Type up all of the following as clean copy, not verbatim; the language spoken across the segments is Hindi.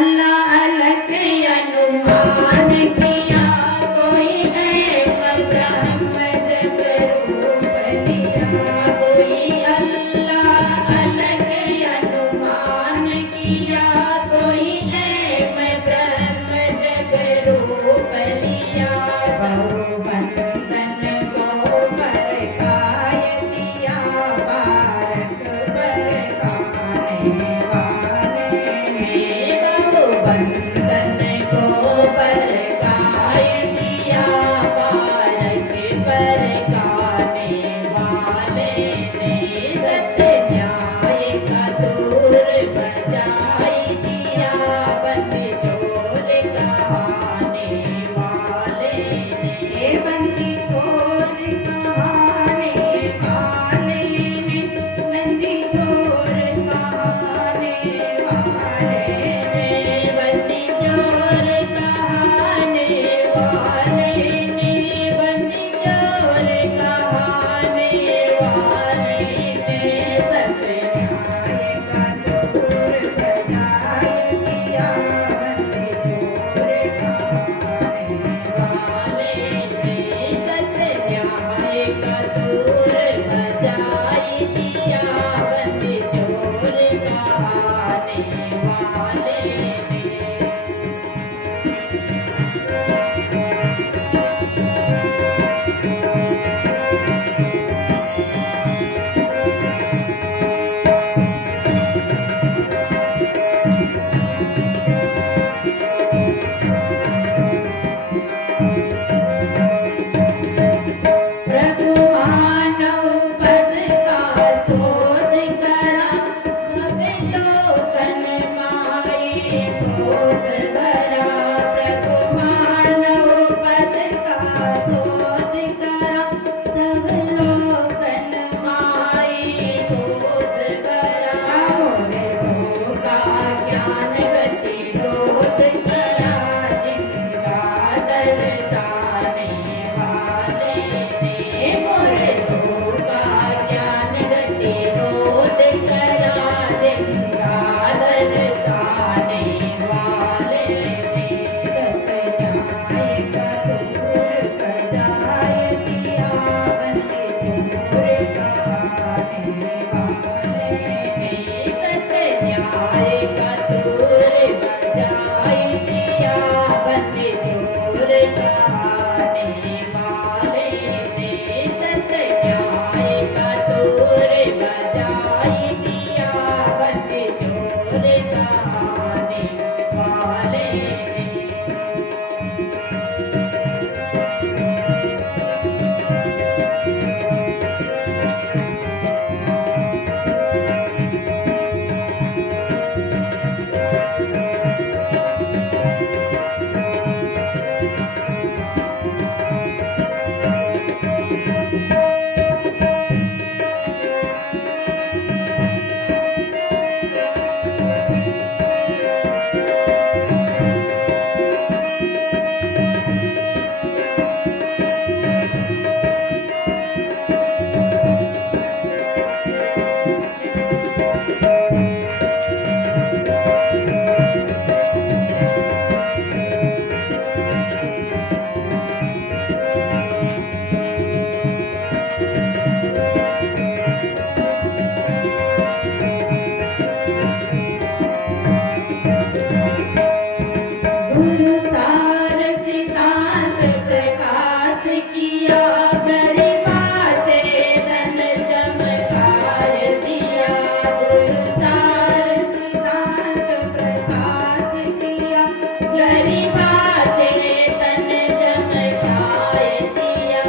अल्लाह अलग अनुमान किया कोई है ब्रह्म जग रूप लिया कोई अल्लाह अलग अनुमान किया कोई है ब्रह्म जग रूप लिया बहुबंधन को परकाय दिया बारक बरकाने बंधन को परकाय दिया बालक परकाने वाले ने सत्य न्याय का दूर बजाई दिया बंद चोर कहाने वाले ने बंदी चोर कहाने वाले ने बंदी चोर कहाने वाले बंदी चोर कहाने वाले ने बंदी चोर कहाने वाले ने सत्य न्याय का दूर बजाय दिया बंदी चोर कहाने वाले ने सत्य न्याय का दूर बजाय दिया बंदी चोर कहाने वाले ने प्रभु मानव पद का शोध करा सब लोकन माये क्रोध भरा प्रभु मानव पद का शोध करा सब लोकन माये क्रोध भरा मोरे का ज्ञान गति रोध करा जिनका दर्शाने वाले ने मोरे का ज्ञान गति रोध करा जिनका दर्शाने वाले ने सत्य न्याय का दूर बजाय दिया बंद चोर कहाने वाले ने सत्य न्याय का दूर बजाय दिया बंद चोर कहाने वाले ने सत्य न्याय का दूर बजाय दिया बंद चोर कहाने वाले ने गुरु सार सिद्धांत प्रकाश किया गरिमा चेतन चमकार दिया गुरु सार सिद्धांत प्रकाश किया गरिमा चेतन चमकार दिया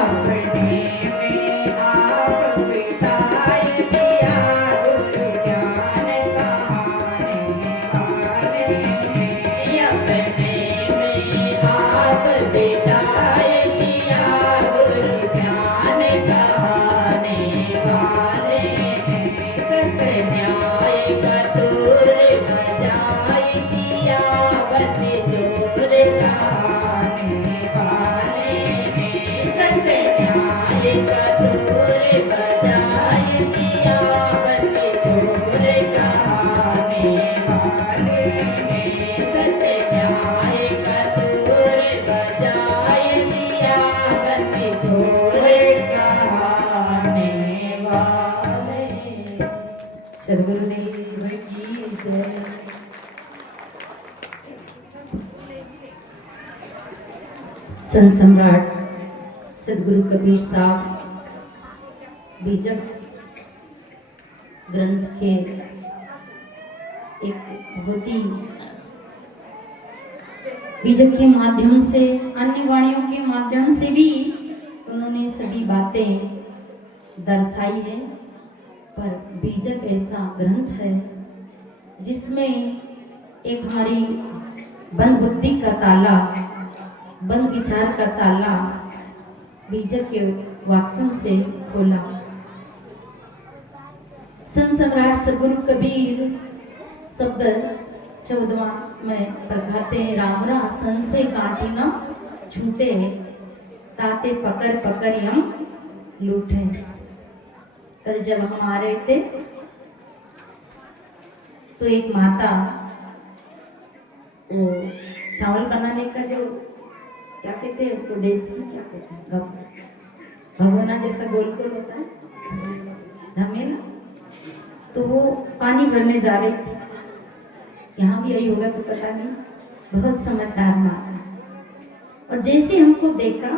अपने में आप बिताए दिया गुरु ज्ञान कहाने वाले ने अपने में आप बिताए दिया गुरु ज्ञान कहाने वाले ने सत्य न्याय का दूर बजाय दिया बंद चोर कहाने वाले ने सत्य न्याय का दूर बजाय दिया बंद चोर कहाने वाले ने संत सम्राट सदगुरु कबीर साहब बीजक ग्रंथ के एक बहुत ही बीजक के माध्यम से, अन्य वाणियों के माध्यम से भी उन्होंने सभी बातें दर्शाई है। पर बीजक ऐसा ग्रंथ है जिसमें एक हमारी बंद बुद्धि का ताला, बंद विचार का ताला बीजक के वाक्यों से खोला। संत सम्राट सदगुरु कबीर शब्द 14वां में प्रखाते हैं, रामरा सन से काटी न छूटे, ताते पकड़ पकड़ यम लूटे। कल जब हम आ रहे थे तो एक माता वो चावल बनाने का जो क्या कहते हैं उसको, डेस्की क्या कहते हैं, भगोना जैसा गोल गोल होता है धमेला, तो वो पानी भरने जा रही थी। यहाँ भी यही होगा तो पता नहीं, बहुत समझदार माता। और जैसे हमको देखा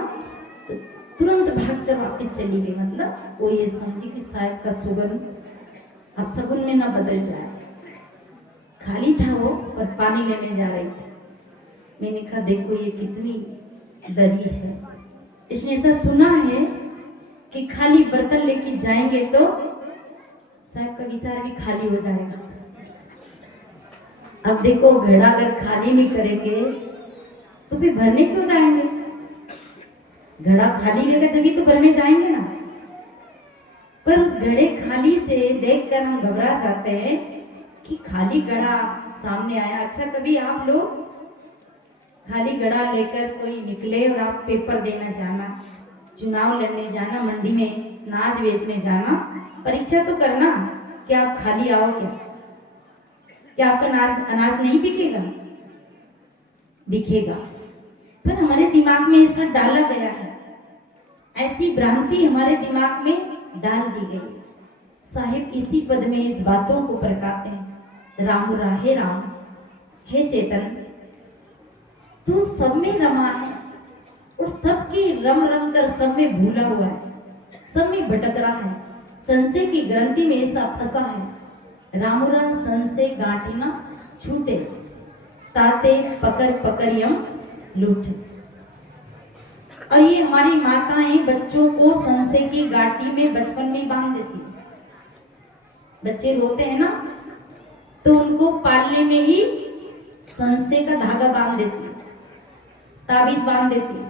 तो तुरंत भागकर वापस चली गई। मतलब वो ये समझी कि शायद का सुगंध अब सगुन में ना बदल जाए। खाली था वो और पानी लेने जा रही थी। मैंने कहा देखो ये कितनी डरी है, इसने ऐसा सुना है कि खाली बर्तन लेके जाएंगे तो साहब का विचार भी खाली हो जाएगा। अब देखो घड़ा अगर खाली नहीं करेंगे तो फिर भरने क्यों जाएंगे? घड़ा खाली रहेगा जब ही तो भरने जाएंगे ना। पर उस घड़े खाली से देखकर हम घबरा जाते हैं कि खाली घड़ा सामने आया। अच्छा कभी आप लोग खाली घड़ा लेकर कोई निकले और आप पेपर देना जाना, चुनाव लड़ने जाना, मंडी में अनाज बेचने जाना, परीक्षा तो करना कि आप खाली आओ क्या आपका अनाज नहीं बिकेगा? बिकेगा। पर हमारे दिमाग में इस डाला गया है, ऐसी भ्रांति हमारे दिमाग में डाल दी गई। साहिब इसी पद में इस बातों को प्रकाशते हैं, राम राहे राम, हे चेतन तू सब में रमा है और सबकी रम रम कर सब में भूला हुआ है, सब में भटक रहा है, संशय की ग्रंथि में ऐसा फंसा है। रामुरा संशय गांठी ना छूटे, ताते पकड़ पकड़ यम लूटे। और ये हमारी माताएं बच्चों को संशय की गांठी में बचपन में बांध देती। बच्चे रोते हैं ना तो उनको पालने में ही संशय का धागा बांध देती, ताबीज बांध देती।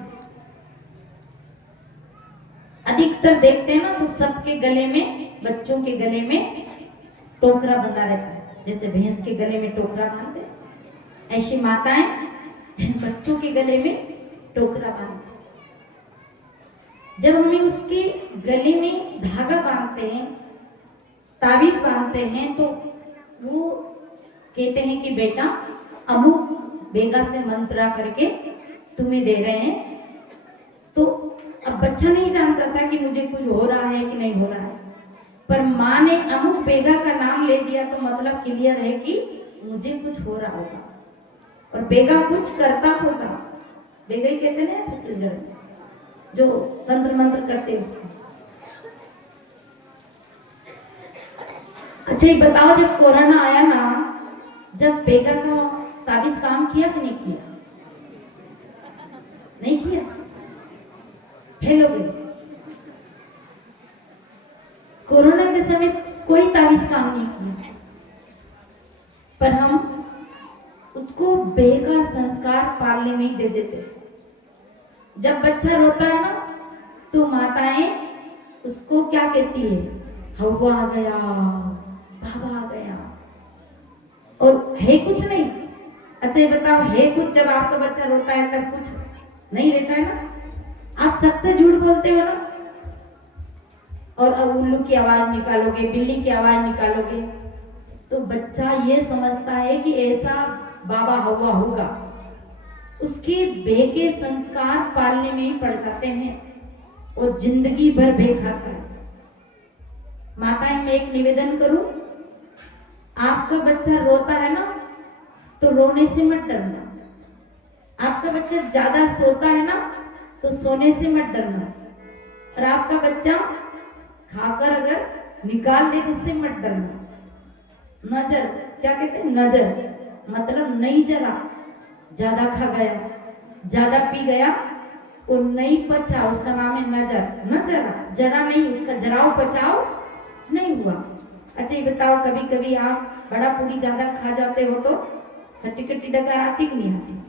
अधिकतर देखते हैं ना तो सबके गले में, बच्चों के गले में टोकरा बंधा रहता है। जैसे भैंस के गले में टोकरा बांधते, ऐसी माताएं बच्चों के गले में टोकरा बांधते। जब हमें उसके गले में धागा बांधते हैं, ताबीज बांधते हैं, तो वो कहते हैं कि बेटा अमुक बेगा से मंत्रा करके तुम्हें दे रहे हैं। तो अब बच्चा नहीं जानता था कि मुझे कुछ हो रहा है कि नहीं हो रहा है, पर माँ ने अमुक बेगा का नाम ले दिया तो मतलब क्लियर है कि मुझे कुछ हो रहा होगा और बेगा कुछ करता होगा। बेगा ही कहते हैं छत्तीसगढ़ में जो तंत्र मंत्र करते उसको। अच्छा ये बताओ, जब कोरोना आया ना, जब बेगा का ताबीज काम किया कि नहीं किया? नहीं किया, फेल हो गए। कोरोना के समय कोई ताबीज काम नहीं किया, पर हम उसको बेगा संस्कार पालने में ही दे देते। जब बच्चा रोता है ना तो माताएं उसको क्या कहती है, हवा आ गया, बाबा आ गया, और है कुछ नहीं। अच्छा ये बताओ, है कुछ? जब आपका बच्चा रोता है तब कुछ नहीं रहता है ना। आप सख्त झूठ बोलते हो ना, और अब उल्लू की आवाज निकालोगे, बिल्ली की आवाज निकालोगे, तो बच्चा ये समझता है कि ऐसा बाबा हवा होगा। उसके बेके संस्कार पालने में ही पड़ जाते हैं और जिंदगी भर बे खाता है। माताएं मैं एक निवेदन करूं, आपका बच्चा रोता है ना तो रोने से मत डरना। आपका बच्चा ज्यादा सोता है ना तो सोने से मत डरना। और आपका बच्चा खाकर अगर निकाल ले तो उससे मत डरना। नजर, क्या कहते हैं, नजर मतलब नहीं जरा, ज्यादा खा गया, ज्यादा पी गया, वो नहीं पचा, उसका नाम है नजर। न जरा, जरा नहीं, उसका जराव बचाओ नहीं हुआ। अच्छा ये बताओ, कभी कभी आप बड़ा पूरी ज्यादा खा जाते हो तो खट्टी खट्टी डकार आती कि नहीं आती?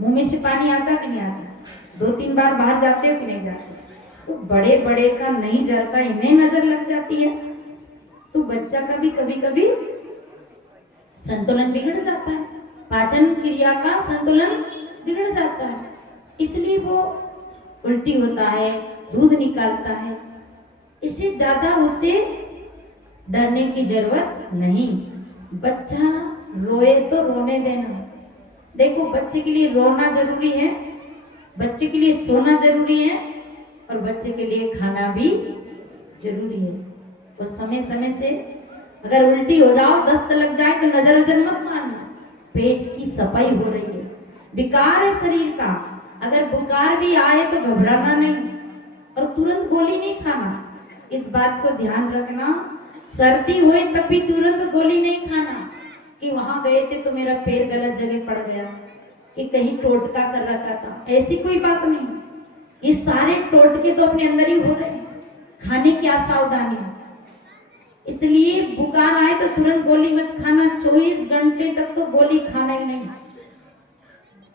मुंह में से पानी आता कि नहीं आता? 2-3 बार बाहर जाते हो कि नहीं जाते? तो बड़े बड़े का नहीं जरता, इन्हें नजर लग जाती है। तो बच्चा का भी कभी कभी संतुलन बिगड़ जाता है, पाचन क्रिया का संतुलन बिगड़ जाता है, इसलिए वो उल्टी होता है, दूध निकालता है। इससे ज्यादा उसे डरने की जरूरत नहीं। बच्चा रोए तो रोने देना। देखो बच्चे के लिए रोना जरूरी है, बच्चे के लिए सोना जरूरी है, और बच्चे के लिए खाना भी जरूरी है। और समय समय से अगर उल्टी हो जाओ, दस्त लग जाए तो नजर नजर मत मारना, पेट की सफाई हो रही है, विकार है शरीर का। अगर बुखार भी आए तो घबराना नहीं और तुरंत गोली नहीं खाना, इस बात को ध्यान रखना। सर्दी हुए तब भी तुरंत गोली नहीं खाना कि वहां गए थे तो मेरा पैर गलत जगह पड़ गया, कि कहीं टोटका कर रखा था, ऐसी कोई बात नहीं। ये सारे टोटके तो अपने अंदर ही हो रहे हैं, खाने की असावधानी। इसलिए बुखार आए तो तुरंत गोली मत खाना, 24 घंटे तक तो गोली खाना ही नहीं।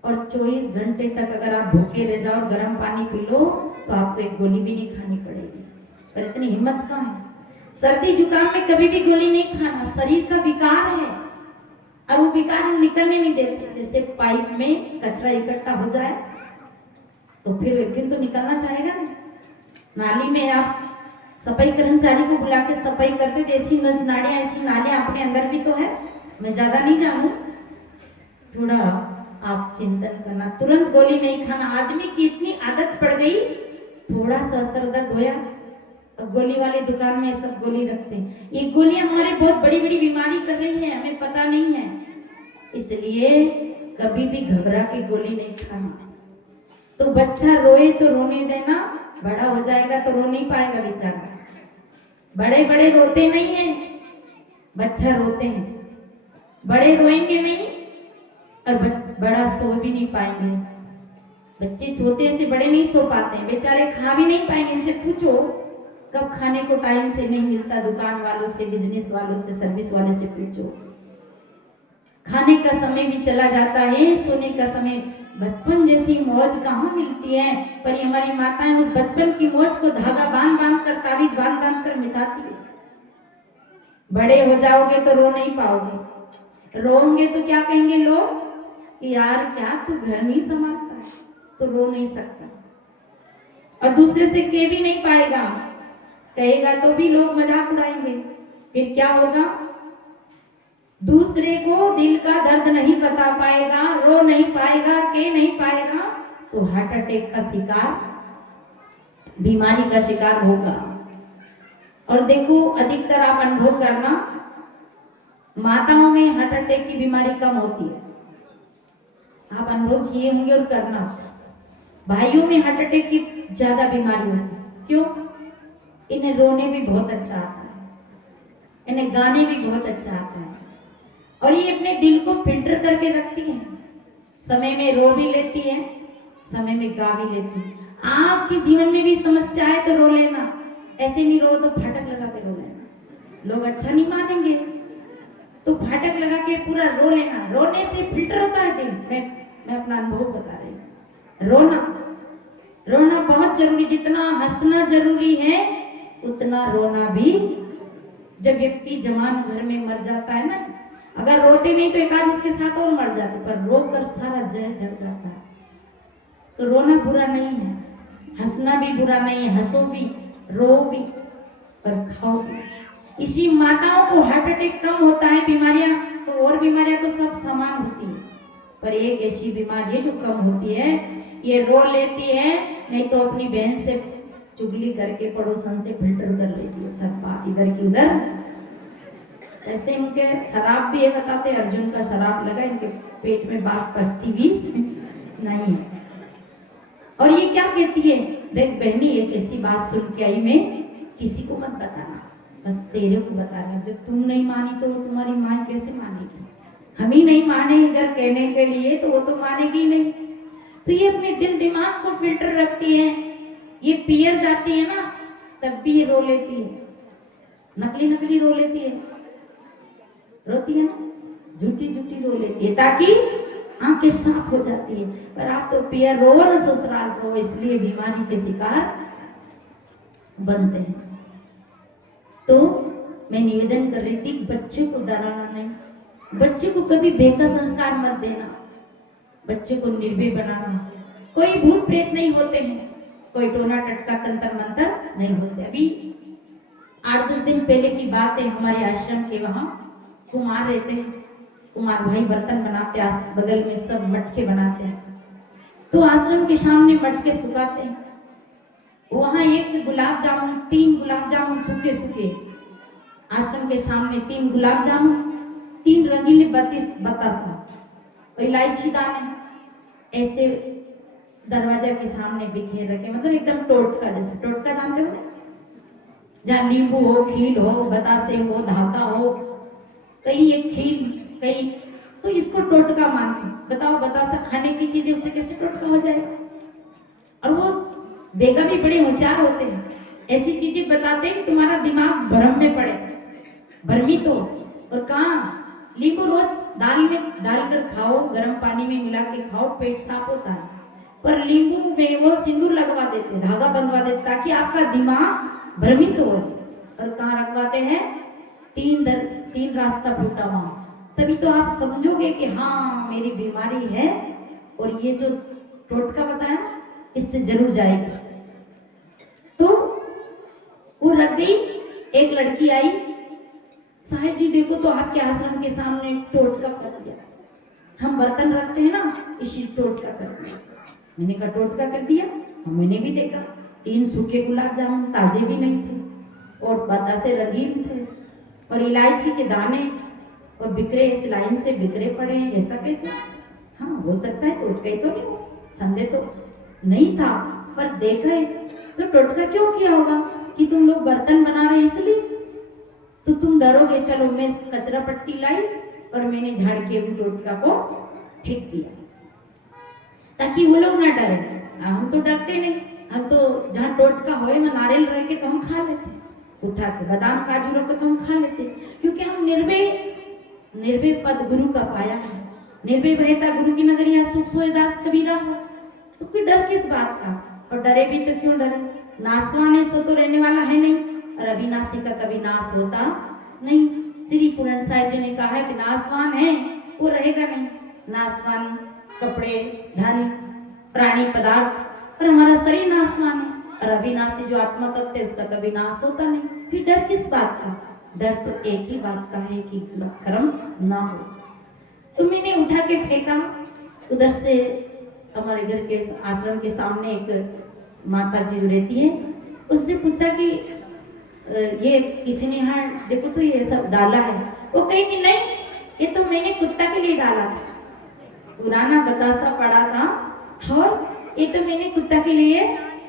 और 24 घंटे तक अगर आप भूखे रह जाओ और गर्म पानी पी लो तो आपको एक गोली भी नहीं खानी पड़ेगी। पर इतनी हिम्मत कहाँ है? सर्दी जुकाम में कभी भी गोली नहीं खाना, शरीर का विकार है और वो विकार हम निकलने नहीं देते। जैसे पाइप में कचरा इकट्ठा हो जाए तो फिर एक दिन तो निकलना चाहेगा ना। नाली में आप सफाई कर्मचारी को बुला के सफाई करते तो ऐसी नालियां, ऐसी नालियां अपने अंदर भी तो है। मैं ज्यादा नहीं जानू, थोड़ा आप चिंतन करना। तुरंत गोली नहीं खाना। आदमी की इतनी आदत पड़ गई, थोड़ा सा सर दर्द होया तो गोली वाली दुकान में सब गोली रखते हैं। ये गोलियां हमारे बहुत बड़ी बड़ी बीमारी कर रही है, हमें पता नहीं है। इसलिए कभी भी घबरा के गोली नहीं खाना। तो बच्चा रोए तो रोने देना, बड़ा हो जाएगा तो रो नहीं पाएगा बेचारा। बड़े बड़े रोते नहीं हैं, बच्चा रोते हैं। बड़े रोएंगे नहीं और बड़ा सो भी नहीं पाएंगे। बच्चे छोटे से बड़े नहीं सो पाते हैं, बेचारे खा भी नहीं पाएंगे। इनसे पूछो कब खाने को टाइम से नहीं मिलता, दुकान वालों से, बिजनेस वालों से, सर्विस वाले से पूछो। खाने का समय भी चला जाता है, सोने का समय। बचपन जैसी मौज कहाँ मिलती है, पर हमारी माताएं उस बचपन की मौज को धागा बांध बांध कर, ताबीज बांध बांध कर मिटाती है। बड़े हो जाओगे तो रो नहीं पाओगे, रोओगे तो क्या कहेंगे लोग कि यार क्या तू घर नहीं संभालता है, तो रो नहीं सकता। और दूसरे से कह भी नहीं पाएगा, कहेगा तो भी लोग मजाक उड़ाएंगे। फिर क्या होगा? दूसरे को दिल का दर्द नहीं बता पाएगा, रो नहीं पाएगा, कह नहीं पाएगा, तो हार्ट अटैक का शिकार, बीमारी का शिकार होगा। और देखो अधिकतर आप अनुभव करना, माताओं में हार्ट अटैक की बीमारी कम होती है। आप अनुभव किए होंगे और करना। भाइयों में हार्ट अटैक की ज्यादा बीमारी होती है। क्यों? इन्हें रोने भी बहुत अच्छा आता है, इन्हें गाने भी बहुत अच्छा आता है, और ये अपने दिल को फिल्टर करके रखती है। समय में रो भी लेती है, समय में गा भी लेती है। आपके जीवन में भी समस्या है तो रो लेना, ऐसे नहीं रो तो फाटक लगा के रो लेना। लोग अच्छा नहीं मानेंगे तो फाटक लगा के पूरा रो लेना। रोने से फिल्टर होता है दिल। मैं अपना अनुभव बता रही हूँ। रोना बहुत जरूरी, जितना हंसना जरूरी है उतना रोना भी। जब व्यक्ति जवान घर में मर जाता है ना, अगर रोते नहीं तो एक आध उसके साथ और मर जाते, पर रोकर सारा जहर जड़ जाता है। तो रोना बुरा नहीं है, हंसना भी बुरा नहीं है। हंसो भी, रो भी और खाओ भी। इसी माताओं को हार्ट अटैक कम होता है। बीमारियां तो और बीमारियां तो सब समान होती है, पर एक ऐसी बीमारी है जो कम होती है। ये रो लेती है, नहीं तो अपनी बहन से चुगली करके, पड़ोसन से फिल्टर कर लेती है सब बात इधर की उधर। ऐसे इनके शराब भी है, बताते अर्जुन का शराब लगा, इनके पेट में बात पचती भी नहीं है। और ये क्या कहती है, देख बहनी एक ऐसी बात सुन के आई, मैं किसी को मत बताना, बस तेरे को बता रही हूँ। जब तुम नहीं मानी तो तुम्हारी माँ कैसे मानेगी? हम ही नहीं माने इधर कहने के लिए तो वो तो मानेगी नहीं। तो ये अपने दिल दिमाग को फिल्टर रखती है। ये पियर जाती है ना तब भी ये रो लेती है, नकली नकली रो लेती है, रोती है ना, झूठी झूठी रो लेती है ताकि आंखें साफ हो जाती है। पर आप तो पियर रो और ससुराल रो, इसलिए बीमारी के शिकार बनते हैं। तो मैं निवेदन कर रही थी, बच्चे को डराना नहीं, बच्चे को कभी बेका संस्कार मत देना, बच्चे को निर्भय बनाना। कोई भूत प्रेत नहीं होते हैं, कोई टोना टटका तंत्र मंत्र नहीं होते। अभी 8-10 दिन पहले की बात है, हमारे आश्रम के वहां कुमार रहते हैं, कुमार भाई बर्तन बनाते, बगल में सब मटके बनाते हैं, तो आश्रम के सामने मटके सुखाते हैं। वहां एक गुलाब जामुन, 3 गुलाब जामुन सूखे सूखे, आश्रम के सामने 3 गुलाब जामुन, 3 रंगीले बतासा और इलायची दाने ऐसे दरवाजा के सामने बिखेर रखे, मतलब एकदम टोटका जैसे, टोटका जानते हो ना, जहाँ नींबू हो, खील हो, बतासे हो, धागा हो, कहीं ये खील कहीं, तो इसको टोटका मानते। बताओ बतासा खाने की चीज है, उससे कैसे टोटका हो जाएगा? और वो बेगा भी बड़े होशियार होते हैं, ऐसी चीजें बताते हैं कि तुम्हारा दिमाग भ्रम में पड़े, भ्रमित हो। और कहाँ नींबू रोज दाल में डालकर खाओ, गर्म पानी में मिला के खाओ, पेट साफ होता है। पर नींबू में वो सिंदूर लगवा देते, धागा बंधवा देते ताकि आपका दिमाग भ्रमित हो। और कहाँ रखवाते हैं? 3 रास्ता फूटा वहां, तभी तो आप समझोगे कि हाँ मेरी बीमारी है, और ये जो टोटका बताया ना इससे जरूर जाएगी। तो वो रख गई। एक लड़की आई, साहिब जी देखो तो आपके आश्रम के सामने टोटका कर दिया, हम बर्तन रखते हैं ना इसी टोटका कर दिया। मैंने कहा टोटका कर दिया? मैंने भी देखा 3 सूखे गुलाब जामुन, ताजे भी नहीं थे और बतासे रंगीन थे, और इलायची के दाने और बिखरे इस लाइन से बिखरे पड़े हैं, ऐसा कैसे? हाँ हो सकता है टोटका ही तो नहीं हो, संदेह तो नहीं था, पर देखा है तो टोटका क्यों किया होगा कि तुम लोग बर्तन बना रहे इसलिए, तो तुम डरोगे। चलो मैं कचरा पट्टी लाई और मैंने झाड़ के उन टोटका को फेंक दिया ताकि वो लोग ना डरे। हम तो डरते नहीं, हम तो जहाँ टोटका होए में नारियल रह के तो हम खा लेते, उठा के बादाम काजू रख के तो हम खा लेते, क्योंकि हम निर्भय पद गुरु का पाया है। निर्भय बहता गुरु की नगरिया, सुख सोए दास कबीरा हो। तो कोई डर किस बात का? और डरे भी तो क्यों डरे? नासवाने सो तो रहने वाला है नहीं, और अविनाशी का कभी नाश होता नहीं। श्री पूर्ण साहिब जी ने कहा है कि नासवान है वो रहेगा नहीं, नासवान कपड़े, धन, प्राणी पदार्थ, और हमारा शरीर नासवान है, और अविनाशी जो आत्मा तत्व है उसका कभी नाश होता नहीं। फिर डर किस बात का? डर तो एक ही बात का है कि कर्म ना हो। तो मैंने उठा के फेंका। उधर से हमारे घर के आश्रम के सामने एक माता जी रहती है, उससे पूछा कि ये किसी ने यहाँ देखो तो ये सब डाला है। वो कही कि नहीं, ये तो मैंने कुत्ता के लिए डाला था, पुराना बतासा पड़ा था और ये तो मैंने कुत्ता के लिए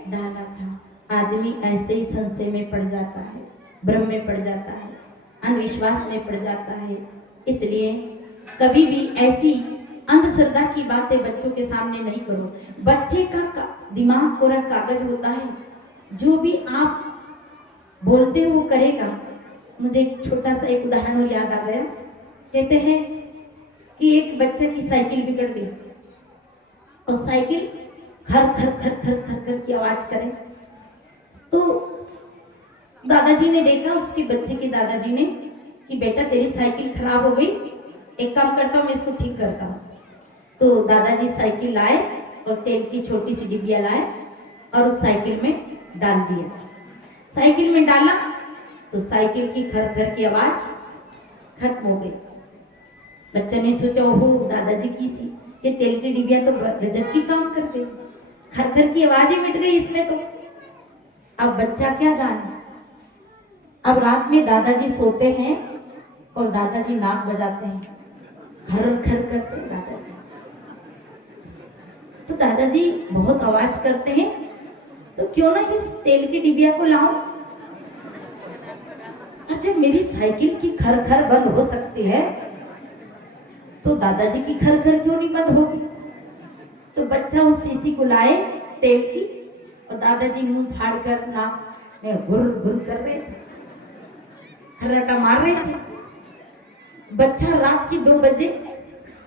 डाला था। आदमी ऐसे ही संशय में पड़ जाता है, भ्रम में पड़ जाता है, अंधविश्वास में पड़ जाता है। इसलिए कभी भी ऐसी अंधश्रद्धा की बातें बच्चों के सामने नहीं करो। बच्चे का दिमाग पूरा कागज होता है, जो भी आप बोलते हो वो करेगा। मुझे एक छोटा सा एक उदाहरण और याद आ गया। कहते हैं कि एक बच्चे की साइकिल बिगड़ गई और साइकिल खर खर खर खर खर खर की आवाज करे, तो दादाजी ने देखा, उसके बच्चे के दादाजी ने, कि बेटा तेरी साइकिल खराब हो गई, एक काम करता हूँ मैं इसको ठीक करता हूँ। तो दादाजी साइकिल लाए और तेल की छोटी सी डिबिया लाए और उस साइकिल में डाल दिया। साइकिल में डाला तो साइकिल की खर खर की आवाज खत्म हो गई। बच्चे ने सोचा ओहो दादाजी की सी ये तेल की डिबिया तो गजब की काम कर गई, खर खर की आवाज ही मिट गई इसमें तो। अब बच्चा क्या जाने। अब रात में दादाजी सोते हैं और दादाजी नाक बजाते हैं, खर खर करते हैं दादाजी। तो दादाजी बहुत आवाज करते हैं, तो क्यों ना इस तेल की डिबिया को लाऊं। और जब मेरी साइकिल की खर खर बंद हो सकती है तो दादाजी की खर खर क्यों नहीं बंद होगी। तो बच्चा उस शीशी को लाए तेल की, और दादाजी मुंह फाड़ कर नाक में घुर घुर कर रहे थे, खर्राटा मार रहे थे। बच्चा रात की 2 बजे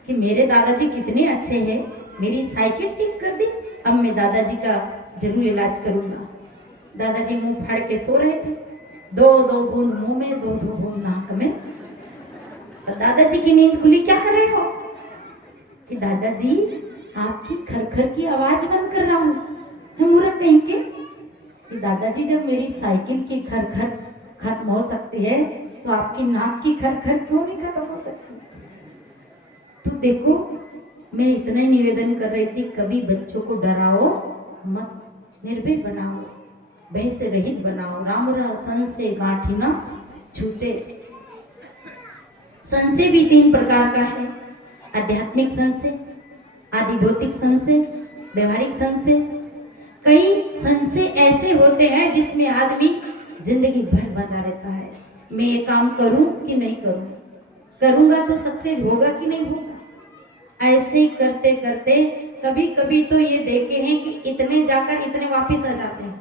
कि मेरे दादाजी कितने अच्छे हैं, मेरी साइकिल ठीक कर दी, अब मैं दादाजी का जरूर इलाज करूंगा। दादाजी मुंह फाड़ के सो रहे थे, 2-2 बूंद मुंह में, 2-2 बूंद नाक में। और दादाजी की नींद खुली, क्या कर रहे हो? कि दादाजी आपकी खरखर की आवाज बंद कर रहा हूँ। मूर्ख कहीं के। कि दादाजी जब मेरी साइकिल की खरखर खत्म हो सकती है तो आपकी नाक की खरखर क्यों नहीं खत्म हो सकती। तो देखो, मैं इतना ही निवेदन कर रही थी, कभी बच्चों को डराओ मत, निर्भय बनाओ, भय से रहित बनाओ। राम रहा संशय गांठी ना छूटे। संशय भी 3 प्रकार का है, आध्यात्मिक संशय, आदि भौतिक संशय, व्यवहारिक संशय। कई संशय ऐसे होते हैं जिसमें आदमी जिंदगी भर बंधा रहता है, मैं ये काम करूं कि नहीं करूं, करूंगा तो सक्सेस होगा कि नहीं होगा। ऐसे ही करते करते कभी कभी तो ये देखे हैं कि इतने जाकर इतने वापस आ जाते हैं।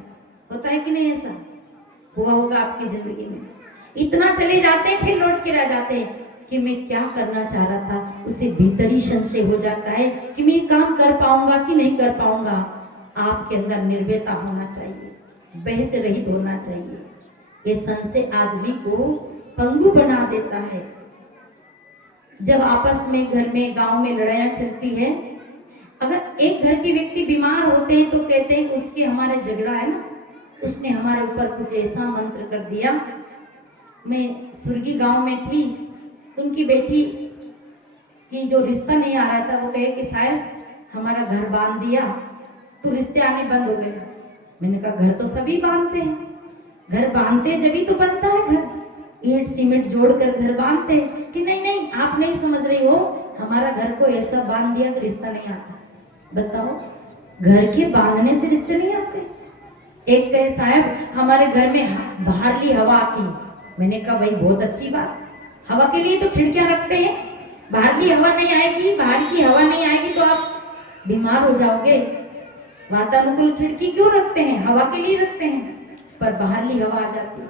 होता है कि नहीं? ऐसा हुआ होगा आपकी जिंदगी में। इतना चले जाते हैं फिर लौट के रह जाते हैं कि मैं क्या करना चाह रहा था, उसे भीतरी संशय हो जाता है कि मैं ये काम कर पाऊंगा कि नहीं कर पाऊंगा। आपके अंदर निर्भयता होना चाहिए, भय से रहित होना चाहिए। ये संशय आदमी को पंगु बना देता है। जब आपस में घर में गांव में लड़ाइयां चलती है, अगर एक घर के व्यक्ति बीमार होते हैं तो कहते हैं उसके हमारे झगड़ा है ना, उसने हमारे ऊपर कुछ ऐसा मंत्र कर दिया। मैं सुरगी गांव में थी, उनकी बेटी की जो रिश्ता नहीं आ रहा था, वो कहे कि साहब हमारा घर बांध दिया तो रिश्ते आने बंद हो गए। मैंने कहा घर तो सभी बांधते हैं, घर बांधते हैं जब तो बनता है घर, ईंट सीमेंट जोड़कर घर बांधते हैं। कि नहीं नहीं आप नहीं समझ रही हो, हमारा घर को ऐसा बांध दिया कि रिश्ता नहीं आता। बताओ, घर के बांधने से रिश्ते नहीं आते। एक कहे साहब हमारे घर में बाहरली हवा आती। मैंने कहा भाई बहुत अच्छी बात, हवा के लिए तो खिड़कियां रखते हैं, बाहर की हवा नहीं आएगी, बाहर की हवा नहीं आएगी तो आप बीमार हो जाओगे। वातानुकूल खिड़की क्यों रखते हैं? हवा के लिए रखते हैं, पर बाहरली हवा आ जाती है।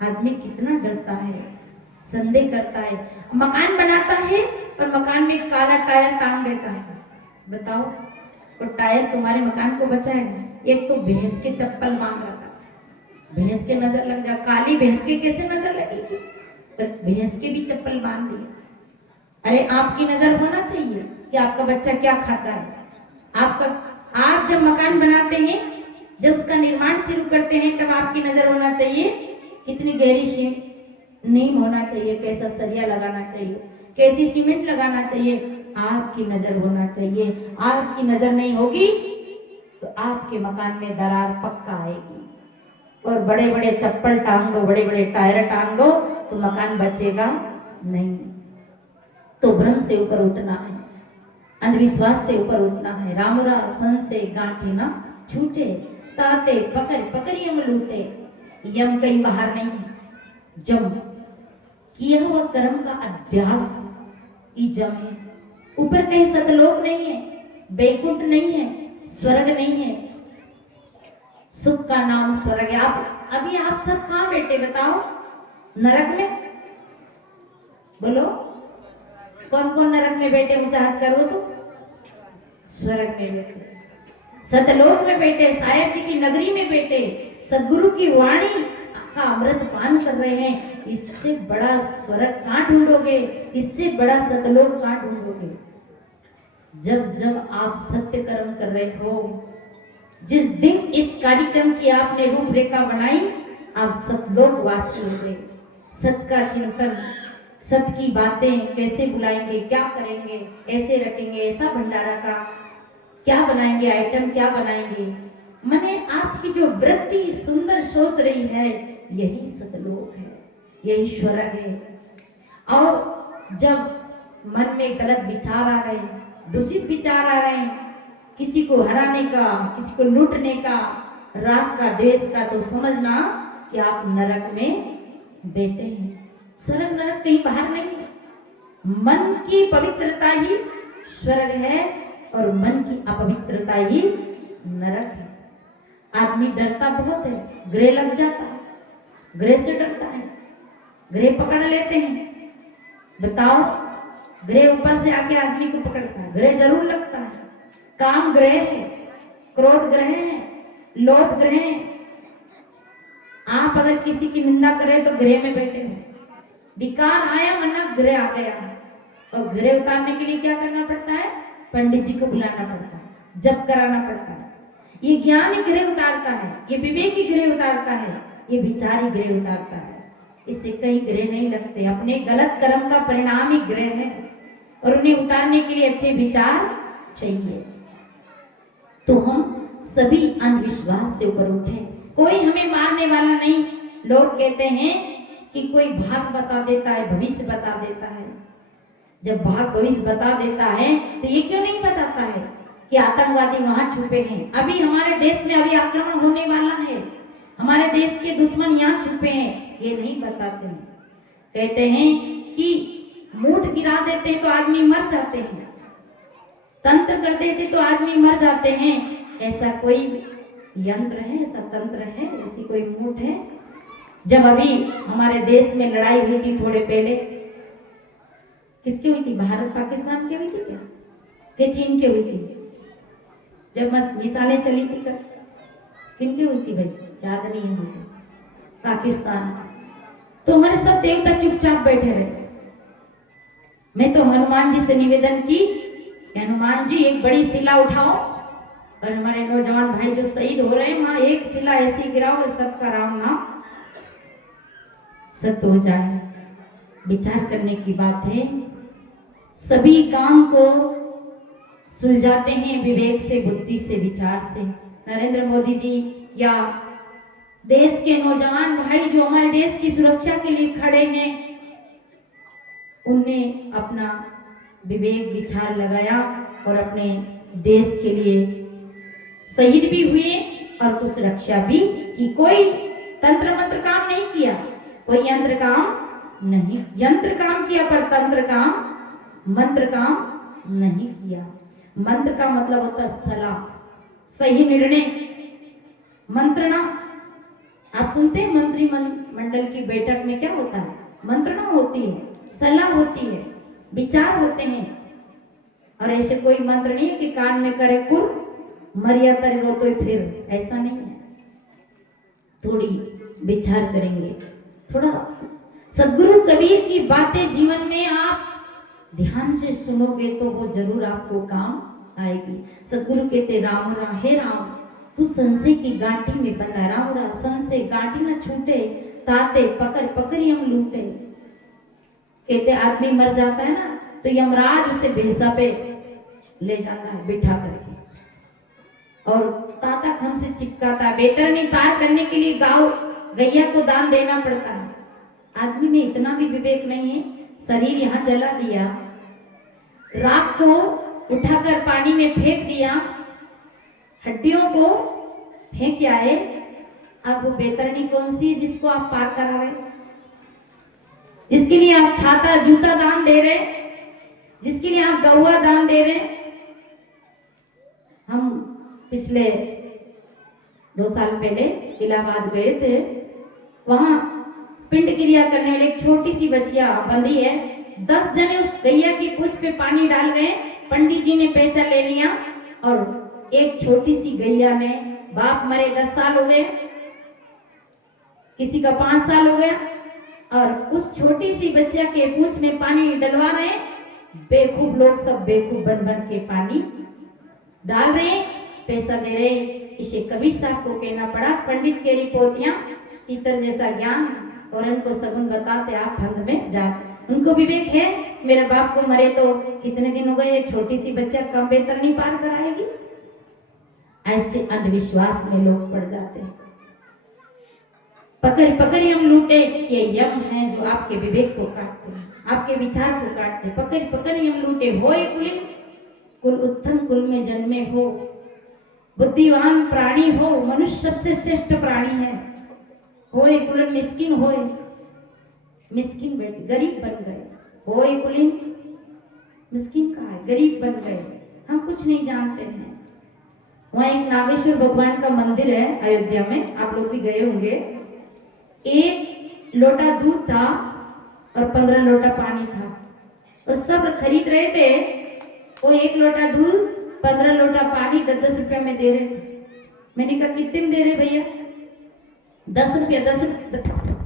आदमी कितना डरता है, संदेह करता है, मकान बनाता है पर मकान में काला टायर टांग देता है। बताओ वो टायर तुम्हारे मकान को बचाएगा? एक तो भैंस के चप्पल मांग रखा, भैंस के नजर लग जा, काली भैंस के कैसे नजर लगेगी, पर भैंस के भी चप्पल बांध दिए। अरे आपकी नजर होना चाहिए कि आपका बच्चा क्या खाता है। आप जब मकान बनाते हैं, जब उसका निर्माण शुरू करते हैं, तब आपकी नजर होना चाहिए कितनी गहरी नींव होना चाहिए, कैसा सरिया लगाना चाहिए, कैसी सीमेंट लगाना चाहिए, आपकी नजर होना चाहिए। आपकी नजर नहीं होगी तो आपके मकान में दरार पक्का आएगी। और बड़े बड़े चप्पल टांग दो, बड़े बड़े टायर टांग दो तो मकान बचेगा नहीं। तो भ्रम से ऊपर उठना है, अंधविश्वास से ऊपर उठना है। रामरा संशय गांठी ना छूटे, ताते पकड़ पकड़ यम लूटे। यम कहीं बाहर नहीं है, जम किया हुआ कर्म का अभ्यास ही जम है। ऊपर कहीं सतलोक नहीं है, बैकुंठ नहीं है, स्वर्ग नहीं है। सुख का नाम स्वर्ग है। अभी आप सब कहां बैठे बताओ? नरक में? बोलो कौन कौन नरक में बैठे? ऊंचा हाथ करो तो। स्वर्ग में बैठे, सतलोक में बैठे, साहेब जी की नगरी में बैठे, सदगुरु की वाणी का अमृत पान कर रहे हैं। इससे बड़ा स्वर्ग कहां ढूंढोगे? इससे बड़ा सतलोक कहां ढूंढोगे? जब जब आप सत्य कर्म कर रहे हो, जिस दिन इस कार्यक्रम की आपने रूपरेखा बनाई, आप सतलोक वासी होंगे। सत्य का चिंतन, सत्य की बातें कैसे बुलाएंगे, क्या करेंगे, ऐसे रखेंगे, ऐसा भंडारा का क्या बनाएंगे, आइटम क्या बनाएंगे। मने आपकी जो वृत्ति सुंदर सोच रही है, यही सतलोक है, यही स्वर्ग है। और जब मन में गलत विचार आ रहे हैं, दूषित विचार आ रहे हैं, किसी को हराने का, किसी को लूटने का, राग का, द्वेष का, तो समझना कि आप नरक में बैठे हैं। स्वर्ग नरक कहीं बाहर नहीं है। मन की पवित्रता ही स्वर्ग है और मन की अपवित्रता ही नरक है। आदमी डरता बहुत है, ग्रह लग जाता है, ग्रह से डरता है, ग्रह पकड़ लेते हैं। बताओ, ग्रह ऊपर से आके आदमी को पकड़ता है, ग्रह जरूर लगता है। काम ग्रह है, क्रोध ग्रह है, लोभ ग्रह है। आप अगर किसी की निंदा करें तो ग्रह में बैठे हो। विकार आया मना ग्रह आ गया, और ग्रह उतारने के लिए क्या करना पड़ता है? पंडित जी को बुलाना पड़ता है, जप कराना पड़ता है। ये ज्ञान ही ग्रह उतारता है, ये विवेक ही ग्रह उतारता है, ये विचार ही ग्रह उतारता है। इससे कई ग्रह नहीं लगते। अपने गलत कर्म का परिणाम ही ग्रह है, और उन्हें उतारने के लिए अच्छे विचार चाहिए। तो हम सभी अंधविश्वास से ऊपर उठे। कोई हमें मारने वाला नहीं। लोग कहते हैं कि कोई भाग बता देता है, भविष्य बता देता है। जब भाग भविष्य बता देता है तो ये क्यों नहीं बताता है कि आतंकवादी वहां छुपे हैं, अभी हमारे देश में अभी आक्रमण होने वाला है, हमारे देश के दुश्मन यहाँ छुपे हैं? ये नहीं बताते हैं। कहते हैं कि मूठ गिरा देते हैं तो आदमी मर जाते हैं, तंत्र कर देते तो आदमी मर जाते हैं। ऐसा कोई यंत्र है, ऐसा तंत्र है, ऐसी कोई मूठ है? जब अभी हमारे देश में लड़ाई हुई थी थोड़े पहले, किसकी हुई थी? भारत पाकिस्तान की हुई थी क्या? के चीन की हुई थी? जब मिसालें चली थी कर किनकी हुई थी भाई? याद नहीं है मुझे। पाकिस्तान। तो हमारे सब देवता चुपचाप बैठे रहे। मैं तो हनुमान जी से निवेदन की, हनुमान जी एक बड़ी शिला उठाओ और हमारे नौजवान भाई जो शहीद हो रहे हैं वहां एक शिला ऐसी गिराओ सबका राम नाम सत्य हो जाए। विचार करने की बात है। सभी काम को सुलझाते हैं विवेक से, बुद्धि से, विचार से। नरेंद्र मोदी जी या देश के नौजवान भाई जो हमारे देश की सुरक्षा के लिए खड़े हैं, उनने अपना विवेक विचार लगाया और अपने देश के लिए शहीद भी हुए और कुछ रक्षा भी की। कोई तंत्र मंत्र काम नहीं किया, कोई यंत्र काम नहीं, यंत्र काम किया पर तंत्र काम, मंत्र काम नहीं किया। मंत्र का मतलब होता है सलाह, सही निर्णय। मंत्रणा आप सुनते हैं, मंत्रिमंडल की बैठक में क्या होता है? मंत्रणा होती है, सलाह होती है, विचार होते हैं। और ऐसे कोई मंत्र नहीं है कि कान में करे कुर मरिया तरे रो तो फिर, ऐसा नहीं है। थोड़ी विचार करेंगे, थोड़ा सदगुरु कबीर की बातें जीवन में आप ध्यान से सुनोगे तो वो जरूर आपको काम आएगी। सदगुरु कहते राम रा हे राम तू संशय की गांठी में बंधा, राम रा संशय गांठी न छूटे, ताते पकड़ पकड़ यम लूटे। कहते आदमी मर जाता है ना तो यमराज उसे भेसा पे ले जाता है बिठा करके, और ताता खम से चिपकाता है। बैतरणी पार करने के लिए गांव गैया को दान देना पड़ता है। आदमी में इतना भी विवेक नहीं है। शरीर यहाँ जला दिया, राख को उठाकर पानी में फेंक दिया, हड्डियों को फेंक आए। अब वो बैतरणी कौन सी है जिसको आप पार करा रहे, जिसके लिए आप छाता जूता दान दे रहे, जिसके लिए आप गौवा दान दे रहे। हम पिछले 2 साल पहले इलाहाबाद गए थे, वहां पिंड क्रिया करने वाली एक छोटी सी बच्चिया बंधी है। 10 जने उस गैया की पूंछ पे पानी डाल गए, पंडित जी ने पैसा ले लिया और एक छोटी सी गैया ने, बाप मरे 10 साल हो गए, किसी का 5 साल हो गया, और उस छोटी सी बच्चिया के पूंछ में पानी डलवा रहे। बेवकूफ लोग सब बेवकूफ बन बन के पानी डाल रहे, पैसा दे रहे। इसे कबीर साहब को कहना पड़ा, पंडित के रिपोतियां तीतर जैसा ज्ञान, और उनको सगुन बताते आप फंद में जाते। उनको विवेक है, मेरे बाप को मरे तो कितने दिन हो गए, ये छोटी सी बच्चा कम बेहतर नहीं पार कराएगी। ऐसे अंधविश्वास में लोग पड़ जाते हैं। पकड़ पकड़ यम लूटे, ये यम है जो आपके विवेक को काटते हैं, आपके विचार को काटते हैं। पकड़ पकड़ यम लूटे होए कुलिन कुल उत्तम कुल में जन्मे हो, बुद्धिवान प्राणी हो, मनुष्य सबसे श्रेष्ठ प्राणी है। होए कुलीन मिस्किन होए, मिस्किन बैठे गरीब बन गए। होए कुलीन मिस्किन कहा है, गरीब बन गए, हम कुछ नहीं जानते हैं। वहां एक नागेश्वर भगवान का मंदिर है अयोध्या में, आप लोग भी गए होंगे। एक लोटा दूध था और 15 लोटा पानी था, और सब खरीद रहे थे। वो एक लोटा दूध 15 लोटा पानी 10-10 रुपया में दे रहे थे। मैंने कहा कितने में दे रहे भैया? 10 रुपया, 10 रुपया।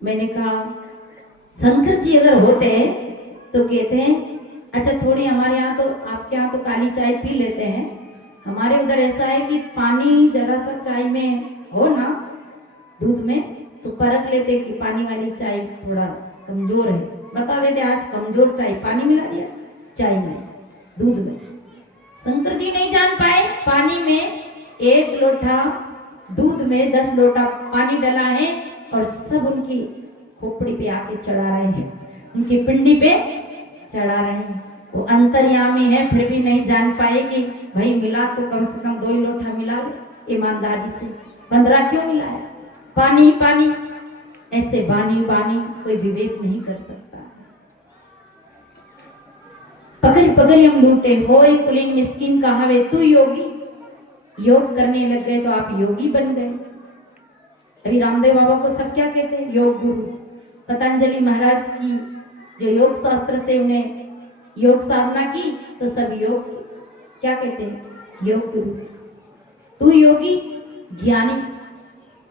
मैंने कहा शंकर जी अगर होते तो कहते हैं अच्छा थोड़ी हमारे यहाँ तो, आपके यहाँ तो काली चाय पी लेते हैं, हमारे उधर ऐसा है कि पानी जरा सा चाय में हो ना, दूध में, तो परख लेते कि पानी वाली चाय थोड़ा कमजोर है, बता देते आज कमजोर चाय, पानी मिला दिया चाय में, दूध में। शंकर जी नहीं जान पाए पानी में 1 लोटा दूध में 10 लोटा पानी डाला है, और सब उनकी खोपड़ी पे आके चढ़ा रहे हैं, उनकी पिंडी पे चढ़ा रहे हैं। वो अंतर्यामी है, फिर भी नहीं जान पाए कि भाई मिला तो कम से कम 2 लोटा मिला दे ईमानदारी से, 15 क्यों मिला है? पानी पानी, ऐसे बानी बानी कोई विवेक नहीं कर सकता। पकड़ पकड़ हम लूटे, होए कुलीन मिस्किन कहावे तू योगी। योग करने लग गए तो आप योगी बन गए। अभी रामदेव बाबा को सब क्या कहते हैं? योग गुरु। पतंजलि महाराज की जो योग शास्त्र से उन्हें योग साधना की तो सब योग क्या कहते हैं? योग गुरु। तू योगी ज्ञानी,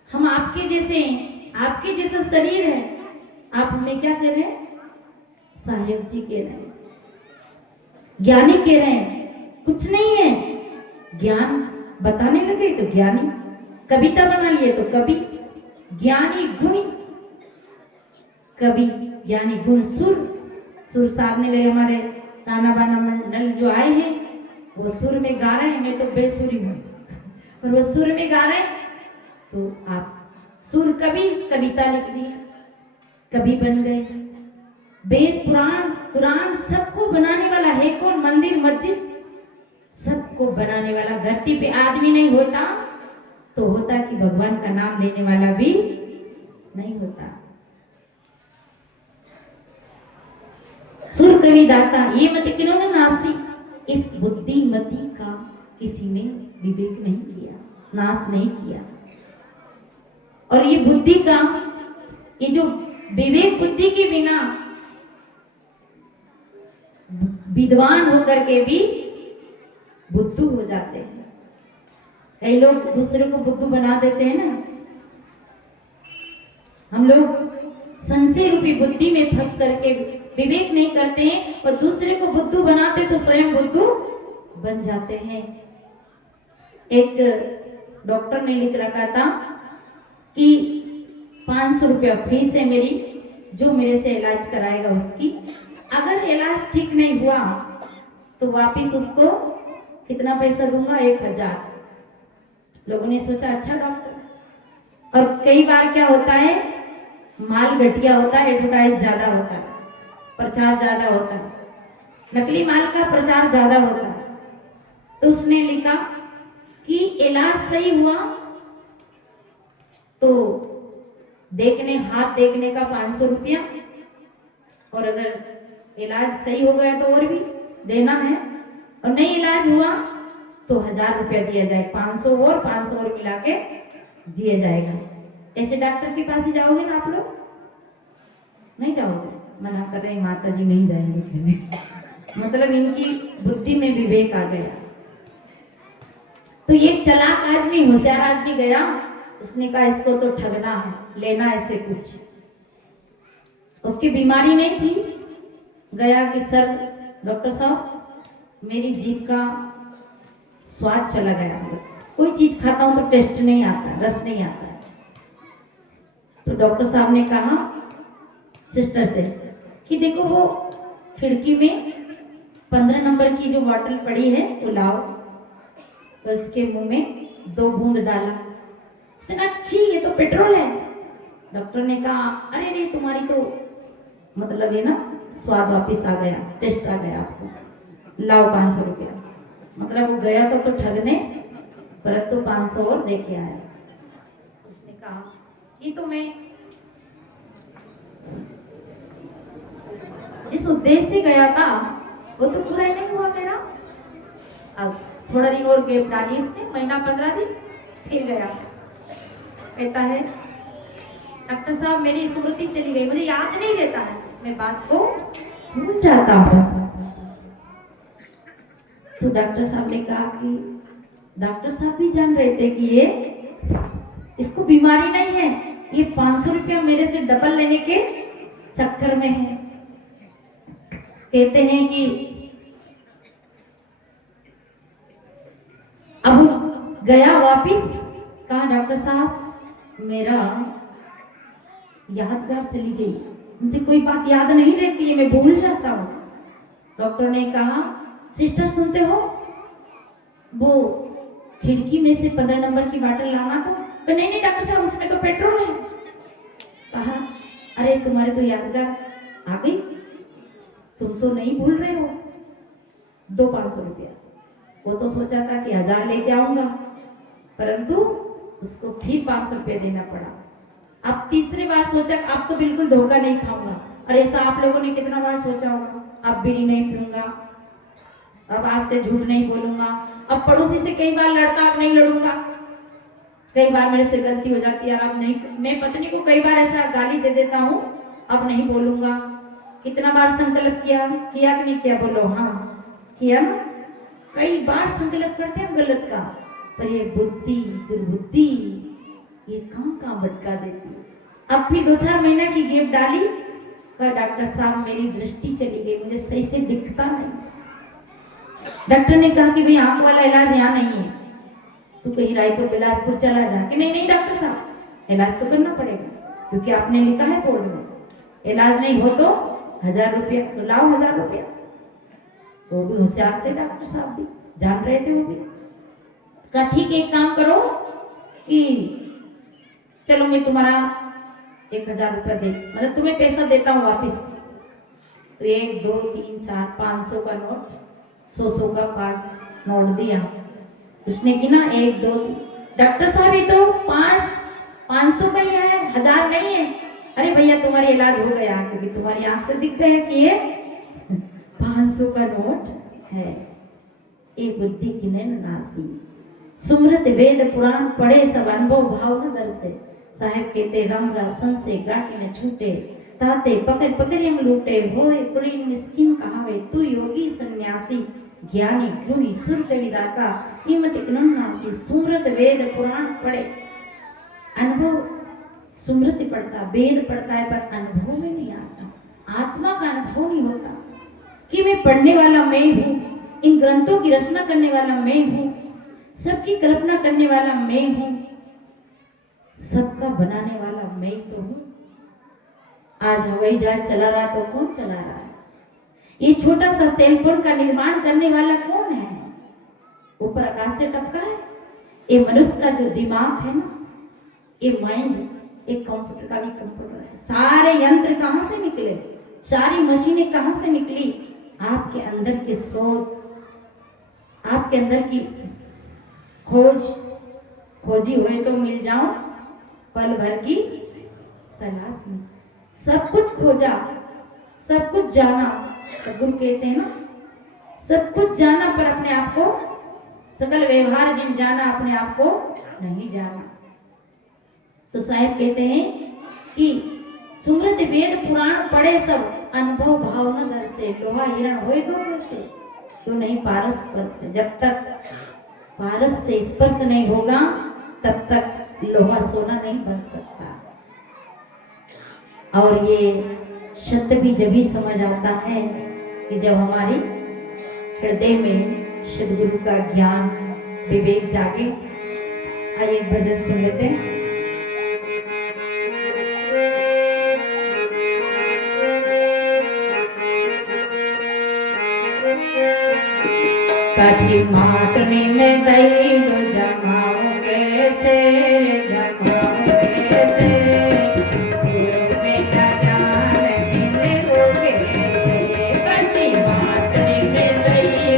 हम आपके जैसे हैं, आपके जैसा शरीर है, आप हमें क्या कह रहे हैं? साहेब जी कह रहे हैं, ज्ञानी कह रहे हैं। कुछ नहीं है, ज्ञान बताने लगे तो ज्ञानी, कविता बना लिए तो कवि, ज्ञानी गुणी, कवि ज्ञानी गुण सुर। सुर साधने लगे हमारे ताना बाना मंडल जो आए हैं, वो सुर में गा रहे हैं, मैं तो बेसुरी हूँ और वो सुर में गा रहे हैं, तो आप सुर कवि, कविता लिख दी, कवि बन गए। वेद पुराण पुराण सबको बनाने वाला है कौन? मंदिर मस्जिद सबको बनाने वाला। धरती पे आदमी नहीं होता तो होता कि भगवान का नाम लेने वाला भी नहीं होता। सुर कवि दाता ये मत किन्होंने नासी, इस बुद्धिमती का किसी ने विवेक नहीं किया, नाश नहीं किया। और ये बुद्धि का, ये जो विवेक बुद्धि के बिना विद्वान होकर के भी बुद्धू हो जाते हैं। कई लोग दूसरे को बुद्धू बना देते हैं ना। हम लोग संशय रूपी बुद्धि में फंस करके विवेक नहीं करते हैं और दूसरे को बुद्धू बनाते तो स्वयं बुद्धू बन जाते हैं। एक डॉक्टर ने लिख रखा था कि 500 रुपया फीस है मेरी, जो मेरे से इलाज कराएगा उसकी, अगर इलाज ठीक नहीं हुआ तो वापिस उसको कितना पैसा दूंगा? 1000। लोगों ने सोचा अच्छा डॉक्टर। और कई बार क्या होता है, माल घटिया होता है, एडवर्टाइज ज्यादा होता है, प्रचार ज्यादा होता है, नकली माल का प्रचार ज्यादा होता है। तो उसने लिखा कि इलाज सही हुआ तो देखने, हाथ देखने का 500 रुपया, और अगर इलाज सही हो गया तो और भी देना है, और नहीं इलाज हुआ तो 1000 रुपया दिया जाए, 500 और 500 और मिला के दिया जाएगा। ऐसे डॉक्टर के पास ही जाओगे ना आप लोग? नहीं जाओगे, मना कर रहे हैं माता जी, नहीं जाएंगे कहने मतलब इनकी बुद्धि में विवेक आ गया। तो ये चालाक आदमी, होशियार आदमी गया, उसने कहा इसको तो ठगना है, लेना ऐसे कुछ। उसकी बीमारी नहीं थी, गया कि सर डॉक्टर साहब मेरी जीभ का स्वाद चला गया, कोई चीज खाता हूं तो टेस्ट नहीं आता, रस नहीं आता। तो डॉक्टर साहब ने कहा सिस्टर से कि देखो वो खिड़की में 15 नंबर की जो बॉटल पड़ी है वो लाओ। तो उसके मुंह में 2 बूंद डाला। उसने कहा अच्छी ये तो पेट्रोल है। डॉक्टर ने कहा अरे रे तुम्हारी तो मतलब ये ना स्वाद वापिस आ गया, टेस्ट आ गया आपको। लाओ 500 रुपया। मतलब वो गया तो ठगने, परंतु 500 और दे के आया। उसने कहा ये तो मैं जिस उद्देश्य से गया था वो तो पूरा ही नहीं हुआ मेरा। अब थोड़ा दिन और गैप डाली उसने, महीना 15 दिन, फिर गया। कहता है डॉक्टर साहब मेरी स्मृति चली गई, मुझे याद नहीं रहता है, मैं बात को भूल जाता हूँ। तो डॉक्टर साहब ने कहा कि डॉक्टर साहब भी जान रहे थे कि ये इसको बीमारी नहीं है, ये 500 रुपया मेरे से डबल लेने के चक्कर में है। कहते हैं कि अब गया वापिस, कहा डॉक्टर साहब मेरा यादगार चली गई, मुझे कोई बात याद नहीं रहती है, मैं भूल जाता हूँ। डॉक्टर ने कहा सिस्टर सुनते हो, वो खिड़की में से 15 नंबर की बाटल लाना था। तो नहीं नहीं डॉक्टर साहब उसमें तो पेट्रोल है। कहा अरे तुम्हारे तो यादगार आ गई, तुम तो नहीं भूल रहे हो। दो 500 रुपया। वो तो सोचा था कि 1000 लेके आऊंगा, परंतु उसको फिर 500 रुपया देना पड़ा। अब तीसरी बार सोचा अब तो बिल्कुल धोखा नहीं खाऊंगा। और ऐसा आप लोगों ने कितना बार सोचा होगा, अब बीड़ी नहीं पीऊंगा, अब आज से झूठ नहीं बोलूंगा, अब पड़ोसी से कई बार लड़ता अब नहीं लड़ूंगा, कई बार मेरे से गलती हो जाती है अब नहीं, मैं पत्नी को कई बार ऐसा गाली दे देता हूँ, अब नहीं बोलूंगा। कितना बार संकल्प किया कि नहीं किया, बोलो हाँ किया ना। कई बार संकल्प करते हैं गलत का, पर ये बुद्धि दुर्बुद्धि ये कहाँ भटका देती है। अब फिर 2-4 महीना की गैप डाली, पर डॉक्टर साहब मेरी दृष्टि चली गई, मुझे सही से दिखता नहीं। डॉक्टर ने कहा कि भाई आंख वाला इलाज यहाँ नहीं है, तू कहीं रायपुर बिलासपुर चला जा। कि नहीं नहीं डॉक्टर साहब इलाज तो करना पड़ेगा, क्योंकि आपने लिखा है बोर्ड में इलाज नहीं हो तो 1000 रुपया, तो लाओ 1000 रुपया। वो भी होशियार थे डॉक्टर साहब भी, जान रहे थे वो भी। कहा ठीक है एक काम करो कि चलो मैं तुम्हारा 1000 रुपया दे, मतलब तुम्हें पैसा देता हूँ वापिस। तो 1 2 3 4 500 का नोट, 100 का 5 नोट दिया उसने कि ना 1 2। डॉक्टर साहब ये तो 500 का ही है, 1000 नहीं है। अरे भैया तुम्हारी इलाज हो गया, क्योंकि तुम्हारी आंख से दिख गया कि ये 500 का नोट है। एक बुद्धि की नासी सुमृत वेद पुराण पढ़े सब अनुभव भाव न दर से। साहेब कहते राम रासन से गाटी न छूटे, ताते पकड़ पकड़ियम लूटे, होए कुड़ी मिस्किन कहावे, तू योगी सन्यासी ज्ञानी गुणी सुर विदाता, हिम्मत नासी। सुमृत वेद पुराण पढ़े, अनुभव सुमृति पढ़ता वेद पढ़ता है, पर अनुभव में नहीं आता, आत्मा का अनुभव नहीं होता कि मैं पढ़ने वाला मैं हूँ, इन ग्रंथों की रचना करने वाला मैं हूँ, सबकी कल्पना करने वाला मैं हूँ, सबका बनाने वाला मैं तो हूँ। आज हवाई जहाज चला रहा तो कौन चला रहा है? ये छोटा सा सेलफोन का निर्माण करने वाला कौन है? ऊपर आकाश से टपका है। ये मनुष्य का जो दिमाग है ना, ये माइंड एक कंप्यूटर का भी कंप्यूटर है। सारे यंत्र कहाँ से निकले, सारी मशीनें कहाँ से निकली? आपके अंदर की सोच, आपके अंदर की खोजी हुए तो मिल जाओ पल भर की तलाश में। सब कुछ खोजा, सब कुछ जाना, सदगुरु कहते हैं ना सब कुछ जाना पर अपने आप को, सकल व्यवहार जिन जाना अपने आप को नहीं जाना। तो साहिब कहते हैं कि सुमृत वेद पुराण पढ़े सब अनुभव भाव न दर से, लोहा हिरण होए दो कैसे, तो नहीं पारस स्पर्श से। जब तक पारस से स्पर्श नहीं होगा तब तक लोहा सोना नहीं बन सकता। और ये सत्य भी जब ही समझ आता है कि जब हमारी हृदय में सद्गुरु का ज्ञान विवेक जागे। आइए एक भजन सुन लेते हैं। काची माटनी में दही जमाओ कैसे, जमाओ कैसे, बेटा जान मिले हो कैसे। काची माटनी में दही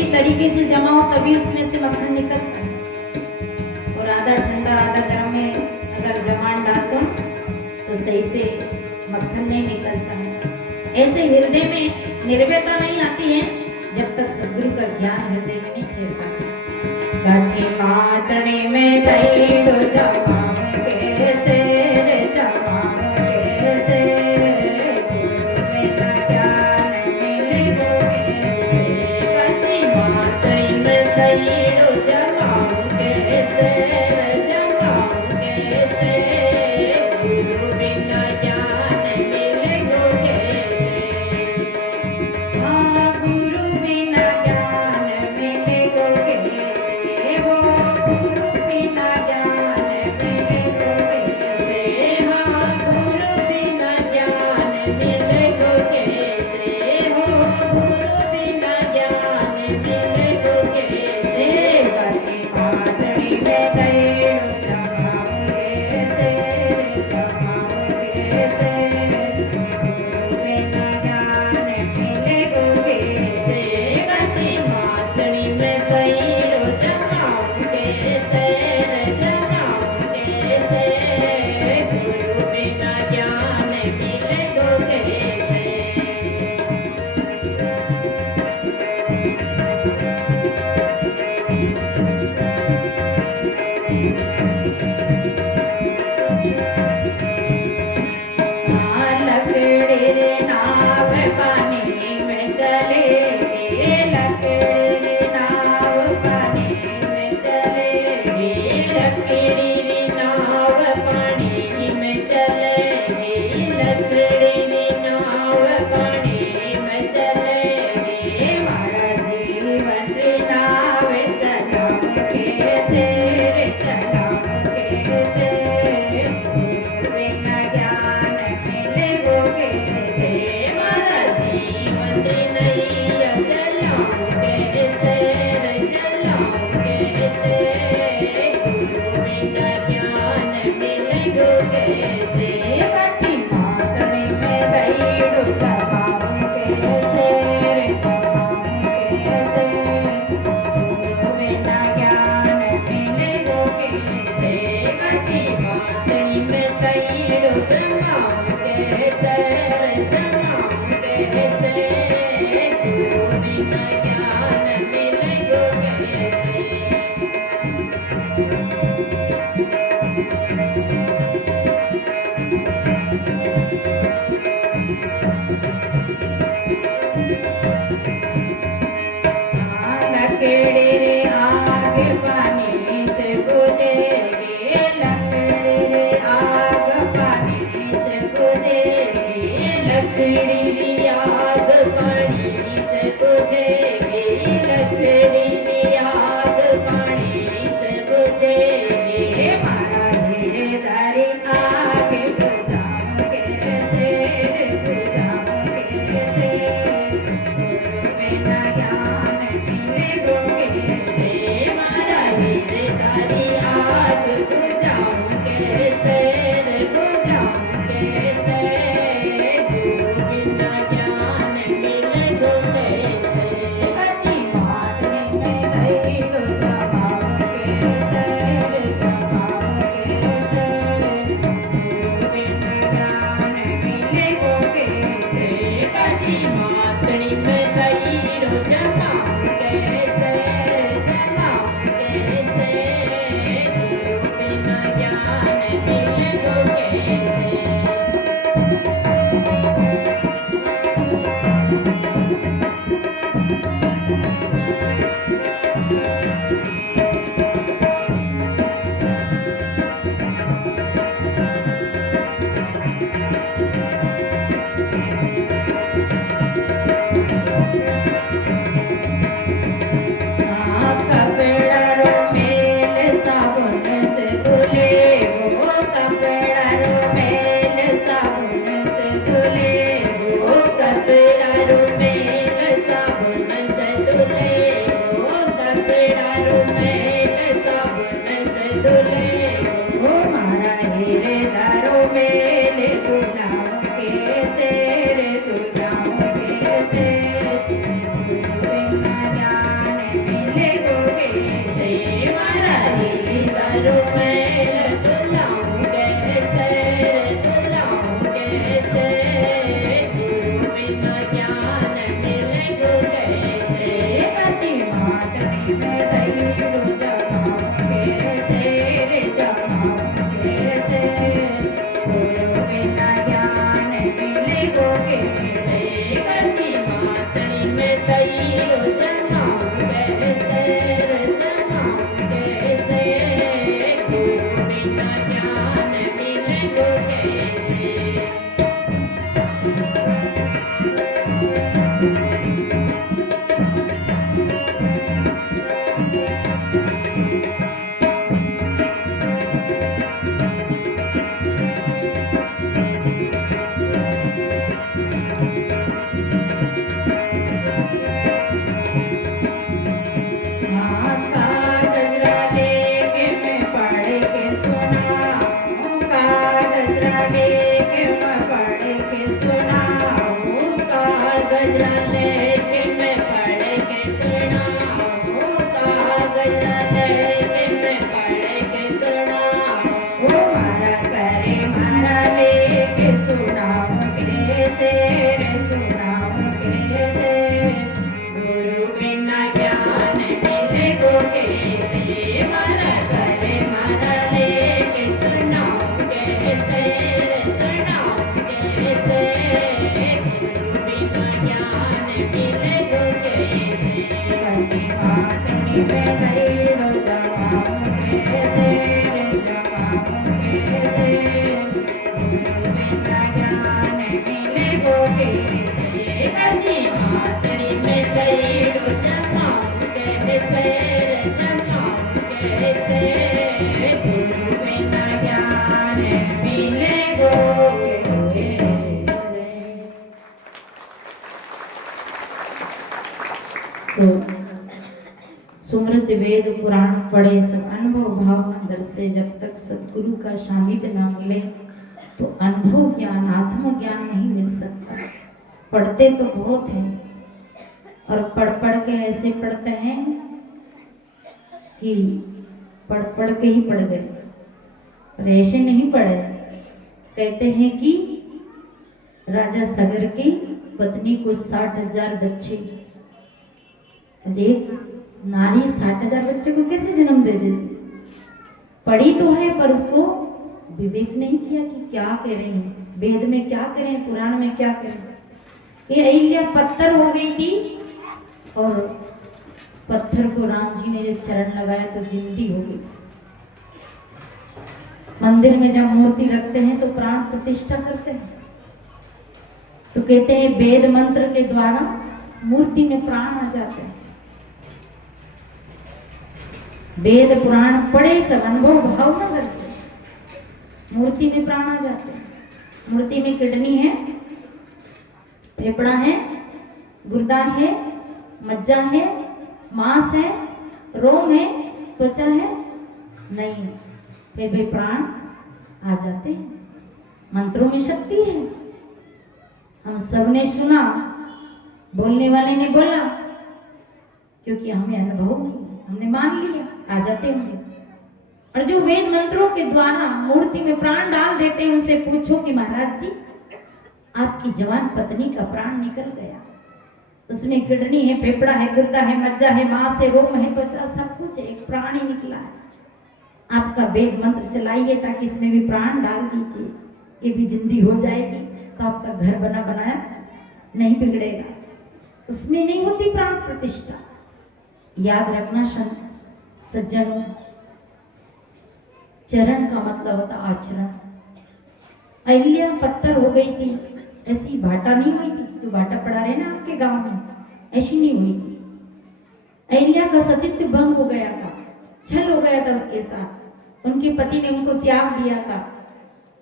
सही तरीके से जमाओ तभी उसमें से मक्खन निकलता है। और आधा ठंडा आधा गर्म में अगर जमान डाल दो तो सही से मक्खन नहीं निकलता है। ऐसे हृदय में निर्भयता नहीं आती है जब तक सदगुरु का ज्ञान हृदय में नहीं खेलता। गाची मातणी में तैडो जमाऊं कैसे रे जमाऊं कैसे, गुरु बिना ज्ञान मिलेगो कैसे। गाची मातणी में तैडो जमाऊं कैसे रे जमाऊं कैसे, गुरु बिना ज्ञान मिलेगो कैसे। हाँ गुरु बिना ज्ञान मिलेगो कैसे, गुरु बिना ज्ञान मिलेगो कैसे। हाँ गुरु बिना ज्ञान मिलेगो कैसे, हो गुरु बिना ज्ञान मिलेगो कैसे। गाची मातणी में तैडो जमाऊं कैसे रे जमाऊं कैसे, गुरु बिना ज्ञान मिलेगो कैसे। गाची मातणी में तैडो जमाऊं कैसे रे जमाऊं कैसे, गुरु बिना ज्ञान मिलेगो कैसे। लकड़ी रे नाव पानी में चले, लकड़ी नाव पानी में चले, लकड़ी रे नाव पानी में चले, लकड़ी नाव पानी में चले। मारा जीवन रे नाव चलाऊं कैसे रे चलाऊं कैसे, गुरु बिना ज्ञान मिलेगो कैसे। मारा जीवन रे नैया चलाऊं कैसे रे चलाऊं कैसे, गुरु बिना ज्ञान मिलेगो कैसे। गाची मातणी में तैडो जमाऊं कैसे रे जमाऊं कैसे, गुरु बिना ज्ञान मिलेगो कैसे। गाची मातणी में तैडो जमाऊं कैसे रे जमाऊं कैसे, गुरु बिना ज्ञान मिलेगो कैसे। लकड़ी रे आग पानी से बुझेगी, लकड़ी रे आग पानी से बुझेगी, लकड़ी रे आग पानी से बुझेगी, लकड़ी रे आग पानी से बुझेगी। मारा धीरे धारी आग बुझाऊं कैसे रे बुझाऊं कैसे, गुरु बिना ज्ञान मिलेगो कैसे। मारा धीरे धारी आग बुझाऊं कैसे रे बुझाऊं कैसे, गुरु बिना ज्ञान मिलेगो कैसे। गाची मातणी में तैडो जमाऊं कैसे रे जमाऊं कैसे, गुरु बिना ज्ञान मिलेगो कैसे। गाची मातणी में तैडो जमाऊं कैसे रे जमाऊं कैसे, गुरु बिना ज्ञान मिलेगो कैसे। कपड़ा रो मेल साबुन से धुले गो, कपड़ा रो मेल साबुन से धुले गो, कपड़ा रो मेल साबुन से धुले गो, कपड़ा रो मेल साबुन से धुले गो। मारा हीरे दारो मेल गुलाम कैसे रे गुलाम कैसे, मिले गो कैसे कच्ची बात में गईड़ो जवाब कैसे रे जवाब कैसे बिना ज्ञान मिले गो कैसे कच्ची बात में गईड़ो जवाब कैसे रे जवाब कैसे गुरु बिना ज्ञान मिले गो तो सुमृत वेद पुराण पढ़े सब अनुभव भाव अंदर से जब तक सदगुरु का सानिध्य न मिले तो अनुभव ज्ञान आत्म ज्ञान नहीं मिल सकता। पढ़ते तो बहुत है और पढ़ पढ़ के ऐसे पढ़ते हैं कि पढ़ पढ़ के ही पढ़ गए, पर ऐसे नहीं पढ़े। कहते हैं कि राजा सगर की पत्नी को 60,000 बच्चे, एक नारी 60,000 बच्चे को कैसे जन्म दे देती? पढ़ी तो है पर उसको विवेक नहीं किया कि क्या कह रहे हैं, वेद में क्या कह रहे हैं, पुराण में क्या कह रहे हैं। ये अहिल्या पत्थर हो गई थी और पत्थर को राम जी ने जब चरण लगाया तो जिंदी हो गई। मंदिर में जब मूर्ति रखते हैं तो प्राण प्रतिष्ठा करते हैं, तो कहते हैं वेद मंत्र के द्वारा मूर्ति में प्राण आ जाते हैं। वेद पुराण पढ़े सब अनुभव भाव नगर से मूर्ति में प्राण आ जाते हैं। मूर्ति में किडनी है, फेफड़ा है, गुर्दा है, मज्जा है, मांस है, रोम है, त्वचा है, नहीं, फिर भी प्राण आ जाते हैं। मंत्रों में शक्ति है। हम सबने सुना, बोलने वाले ने बोला, क्योंकि हमें अनुभव नहीं, हमने मान लिया, आ जाते होंगे। और जो वेद मंत्रों के द्वारा मूर्ति में प्राण डाल देते हैं, उनसे पूछो कि महाराज जी आपकी जवान पत्नी का प्राण निकल गया, उसमें किडनी है, फेफड़ा है, गुर्दा है, मज्जा है, मांस है, रोम है, त्वचा, सब कुछ है, एक प्राण ही निकला है। आपका वेद मंत्र चलाइए ताकि इसमें भी प्राण डाल दीजिए, ये भी जिंदी हो जाएगी, तो आपका घर बना बनाया नहीं बिगड़ेगा। उसमें नहीं होती प्राण प्रतिष्ठा। याद रखना सज्जनों, चरण का मतलब होता आचरण। अहिल्या पत्थर हो गई थी, ऐसी भाटा नहीं हुई थी जो भाटा पड़ा रहे ना आपके गांव में, ऐसी नहीं हुई थी। अहिल्या का सतीत्व भंग हो गया था, छल हो गया था उसके साथ। उनके पति ने उनको त्याग दिया था,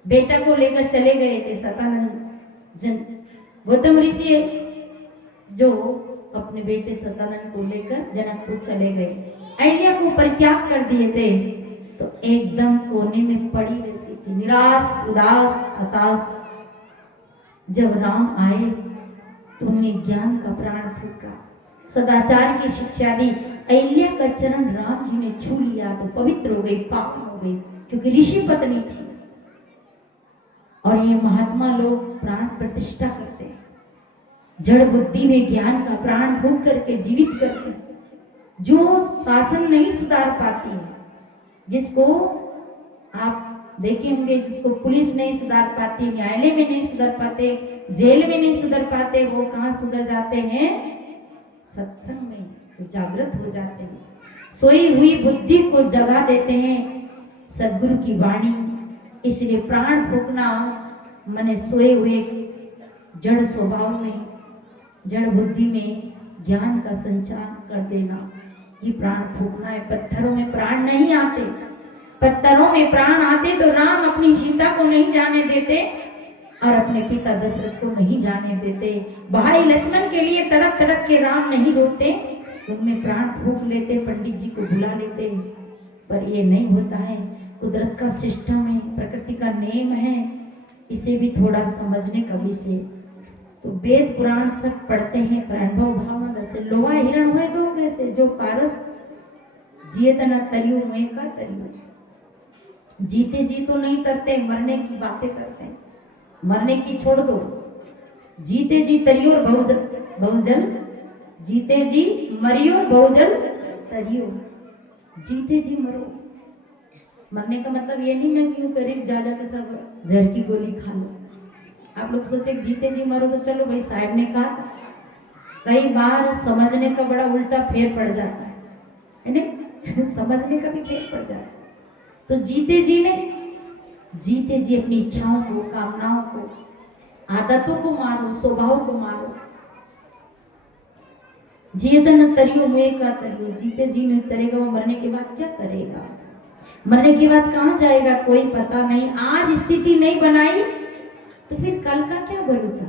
बेटा को लेकर चले गए थे सतानंद गौतम ऋषि जो अपने बेटे सतानंद को लेकर जनकपुर चले गए। अहिल्या को परित्याग कर दिए थे, तो एकदम कोने में पड़ी रहती थी, निराश, उदास, हताश। जब राम आए तो उन्हें ज्ञान का प्राण फूका, सदाचार की शिक्षा दी। अहिल्या का चरण राम जी ने छू लिया तो पवित्र हो गई, पावन हो गई, क्योंकि ऋषि पत्नी थी। और ये महात्मा लोग प्राण प्रतिष्ठा करते हैं, जड़ बुद्धि में ज्ञान का प्राण फूंक करके जीवित करते हैं। जो शासन नहीं सुधार पाती है, जिसको आप देखे होंगे, जिसको पुलिस नहीं सुधार पाती, न्यायालय में नहीं सुधार पाते, जेल में नहीं सुधर पाते, वो कहाँ सुधर जाते हैं? सत्संग में वो जागृत हो जाते हैं, सोई हुई बुद्धि को जगा देते हैं सदगुरु की वाणी। इसलिए प्राण फूकना मने सोए हुए जड़ स्वभाव में, जड़ बुद्धि में ज्ञान का संचार कर देना, ये प्राण फूकना है। पत्थरों में प्राण नहीं आते, पत्थरों में प्राण आते तो राम अपनी सीता को नहीं जाने देते और अपने पिता दशरथ को नहीं जाने देते। भाई लक्ष्मण के लिए तड़प तड़प के राम नहीं रोते, उनमें प्राण फूक लेते, पंडित जी को बुला लेते। पर ये नहीं होता है, कुदरत का सिस्टम है, प्रकृति का नियम है, इसे भी थोड़ा समझने का विषय। तो वेद पुराण सब पढ़ते हैं प्राणभव भाव से। लोहा हिरण हुए दो कैसे, जो पारस जिए तना तरियो मुए का तरियो। जीते जी तो नहीं तरते, मरने की बातें करते हैं। मरने की छोड़ दो, जीते जी तरियो और बहुजल, जीते जी मरियो बहुजल तरियो। जीते जी मरो, मरने का मतलब ये नहीं मैं क्यों करीब जा के सब जहर की गोली खा लो। आप लोग सोचे जीते जी मरो तो चलो भाई साहब ने कहा कई बार समझने का बड़ा उल्टा फेर पड़ जाता है नहीं समझने का भी फेर पड़ जाता है। तो जीते जी अपनी इच्छाओं को, कामनाओं को, आदतों को मारो, स्वभाव को मारो। जिए तो न तरियो मुए का तरियो, जीते जी नहीं तरेगा वो मरने के बाद क्या तरेगा? मरने के बाद कहाँ जाएगा कोई पता नहीं। आज स्थिति नहीं बनाई तो फिर कल का क्या भरोसा।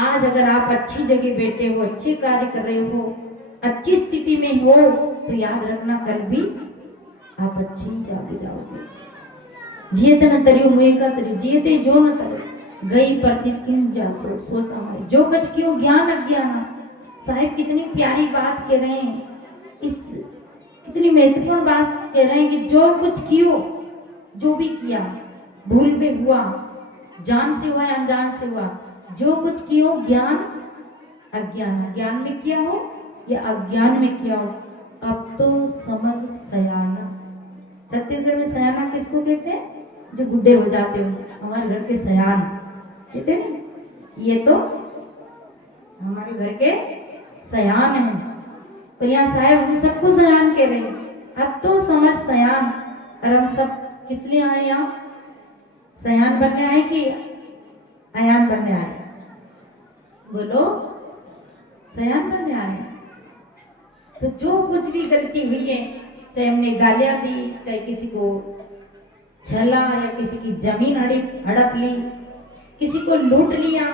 आज अगर आप अच्छी जगह बैठे हो, अच्छे कार्य कर रहे हो, अच्छी स्थिति में हो, तो याद रखना कल भी आप अच्छी जाओगे। जिए तो न तरियो मुए का तरियो, जिए जो न तरे गई प्रति किन जा सोता है जो बच क्यों ज्ञान अज्ञान। साहिब कितनी प्यारी बात कह रहे हैं, इस कितनी महत्वपूर्ण बात कह रहे हैं कि जो कुछ कियो, जो भी किया, भूल में हुआ, जान से हुआ या अनजान से हुआ, जो कुछ कियो ज्ञान अज्ञान, ज्ञान में किया हो या अज्ञान में किया हो, अब तो समझ सयाना। छत्तीसगढ़ में सयाना किसको कहते हैं? जो बुढ़े हो जाते हो। हमारे घर के सयान कहते हैं, ये तो हमारे घर के सयान है। पर यहाँ साहेब हम सबको सयान कह रहे हैं, अब तो समझ सयान। और हम सब किस लिए आए यहाँ? सयान बनने आए कि अयान बनने आए? बोलो, सयान बनने आए। तो जो कुछ भी गलती हुई है, चाहे हमने गालियां दी, चाहे किसी को छला या किसी की जमीन हड़प ली, किसी को लूट लिया,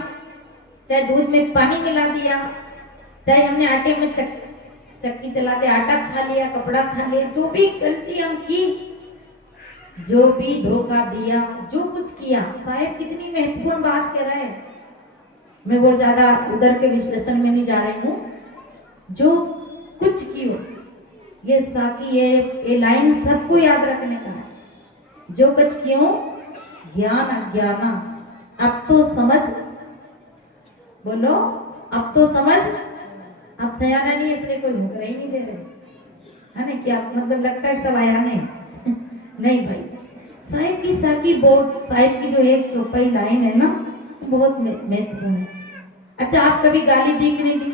चाहे दूध में पानी मिला दिया, चाहे हमने आटे में चक्की चलाते आटा खा लिया, कपड़ा खा लिया, जो भी गलती हम की, जो भी धोखा दिया, जो कुछ किया। साहेब कितनी महत्वपूर्ण बात कह रहा है। मैं बहुत ज्यादा उधर के विश्लेषण में नहीं जा रही हूँ। जो कुछ कियो, ये साकी ये लाइन सबको याद रखने का है। जो कुछ क्यों ज्ञान अज्ञाना, अब तो समझ, बोलो अब तो समझ। अब सयाना नहीं, इसलिए कोई मुकर ही नहीं दे रहे है ना? क्या मतलब लगता है सब आया नहीं नहीं भाई, साहिब की साकी बोर्ड, साहिब की जो एक चौपाई लाइन है ना, बहुत महत्वपूर्ण है। अच्छा, आप कभी गाली दी कि नहीं दी?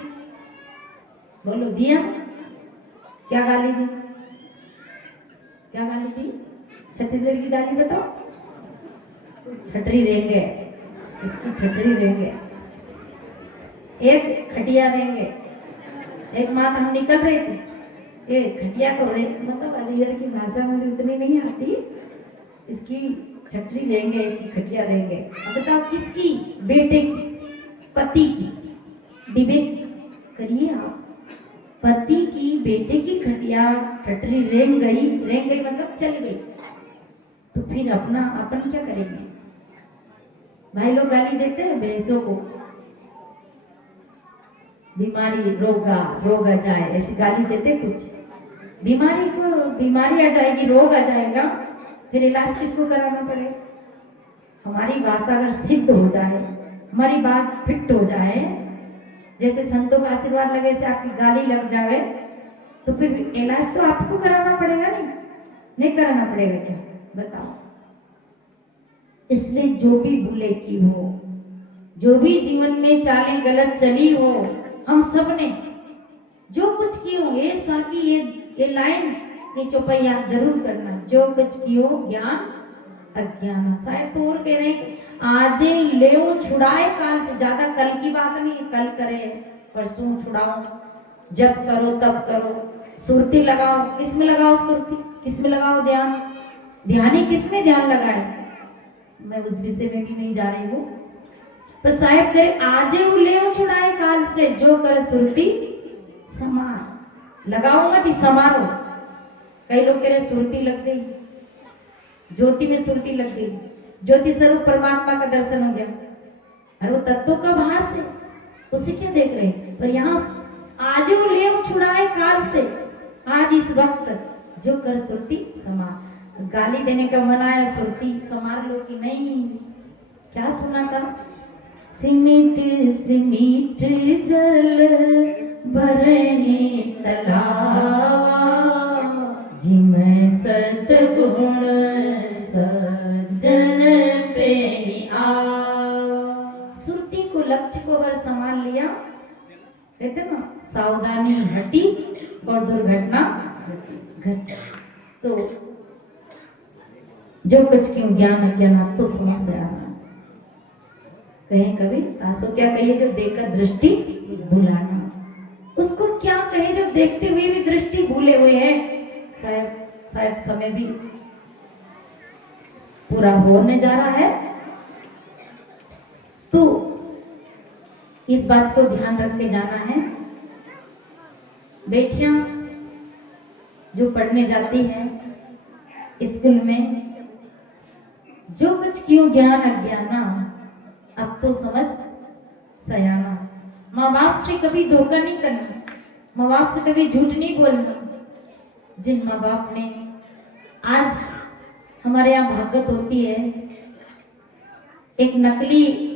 बोलो, दिया? क्या गाली दी? क्या गाली दी? छत्तीसगढ़ की गाली बताओ। ठटरी रहेंगे, इसकी ठटरी रहेंगे, एक खटिया रहेंगे। एक मात हम निकल रहे थे, ये खटिया को मतलब अलीगढ़ की भाषा मुझे इतनी नहीं आती, इसकी ठटरी रहेंगे, इसकी खटिया रहेंगे। अब बताओ किसकी? बेटे की, पति की। विवेक करिए आप, पति की बेटे की खटिया ठटरी रेंग गई मतलब चल गई, तो फिर अपन क्या करेंगे? भाई लोग गाली देते हैं भैंसों को, बीमारी रोग आ जाए, ऐसी गाली देते। कुछ बीमारी आ जाएगी, रोग आ जाएगा, फिर इलाज किसको कराना पड़ेगा? हमारी भाषा अगर सिद्ध हो जाए, हमारी बात फिट हो जाए, जैसे संतों का आशीर्वाद लगे से आपकी गाली लग जाए, तो फिर इलाज तो आपको कराना पड़ेगा, नहीं कराना पड़ेगा क्या? बताओ। इसलिए जो भी भूले की हो, जो भी जीवन में चालें गलत चली हो, हम सब ने जो कुछ कियो, ये साकी ये लाइन, ये चौपाई याद जरूर करना। जो कुछ कियो ज्ञान अज्ञान। शायद तो और कह रहे हैं आजे लेओ छुड़ाए काल से, ज्यादा कल की बात नहीं, कल करे परसों छुड़ाओ, जब करो तब करो, सुरती लगाओ। किस में लगाओ सुरती? किस में लगाओ ध्यान? ध्यानी किस में ध्यान लगाए? मैं उस विषय में भी नहीं जा रही हूँ, पर साहेब करे आजे ले छुड़ाए काल से, जो कर सुरती समार। लगाओ मत ही समारो। कई लोग कह रहे सुरती लग गई, ज्योति में सुरती लग गई, ज्योति स्वरूप परमात्मा का दर्शन हो गया, अरे वो तत्व का भास है, उसे क्या देख रहे? पर यहाँ आजे ले छुड़ाए काल से, आज इस वक्त जो कर सुरती समार। गाली देने का मन आया, सुरती समार लो कि नहीं? क्या सुना था? सिमिट सिमिट जल भरे तलावा, जिमें सतगुण सज्जन पे आ। सुरती को, लक्ष्य को अगर संभाल लिया, कहते हैं ना, सावधानी हटी और दुर्घटना घटी। तो जो कुछ क्यों ज्ञान अज्ञान आप तो समझ से आना। कहें कभी तासो क्या कहिए जो देखकर दृष्टि भुलाना, उसको क्या कहे जो देखते हुए भी दृष्टि भूले हुए हैं। शायद समय भी पूरा होने जा रहा है, तो इस बात को ध्यान रख के जाना है। बेटियां जो पढ़ने जाती हैं स्कूल में, जो कुछ क्यों ज्ञान अज्ञाना अब तो समझ सयाना। माँ बाप से कभी धोखा नहीं करना, माँ बाप से कभी झूठ नहीं बोलना। जिन माँ बाप ने, आज हमारे यहाँ भागवत होती है, एक नकली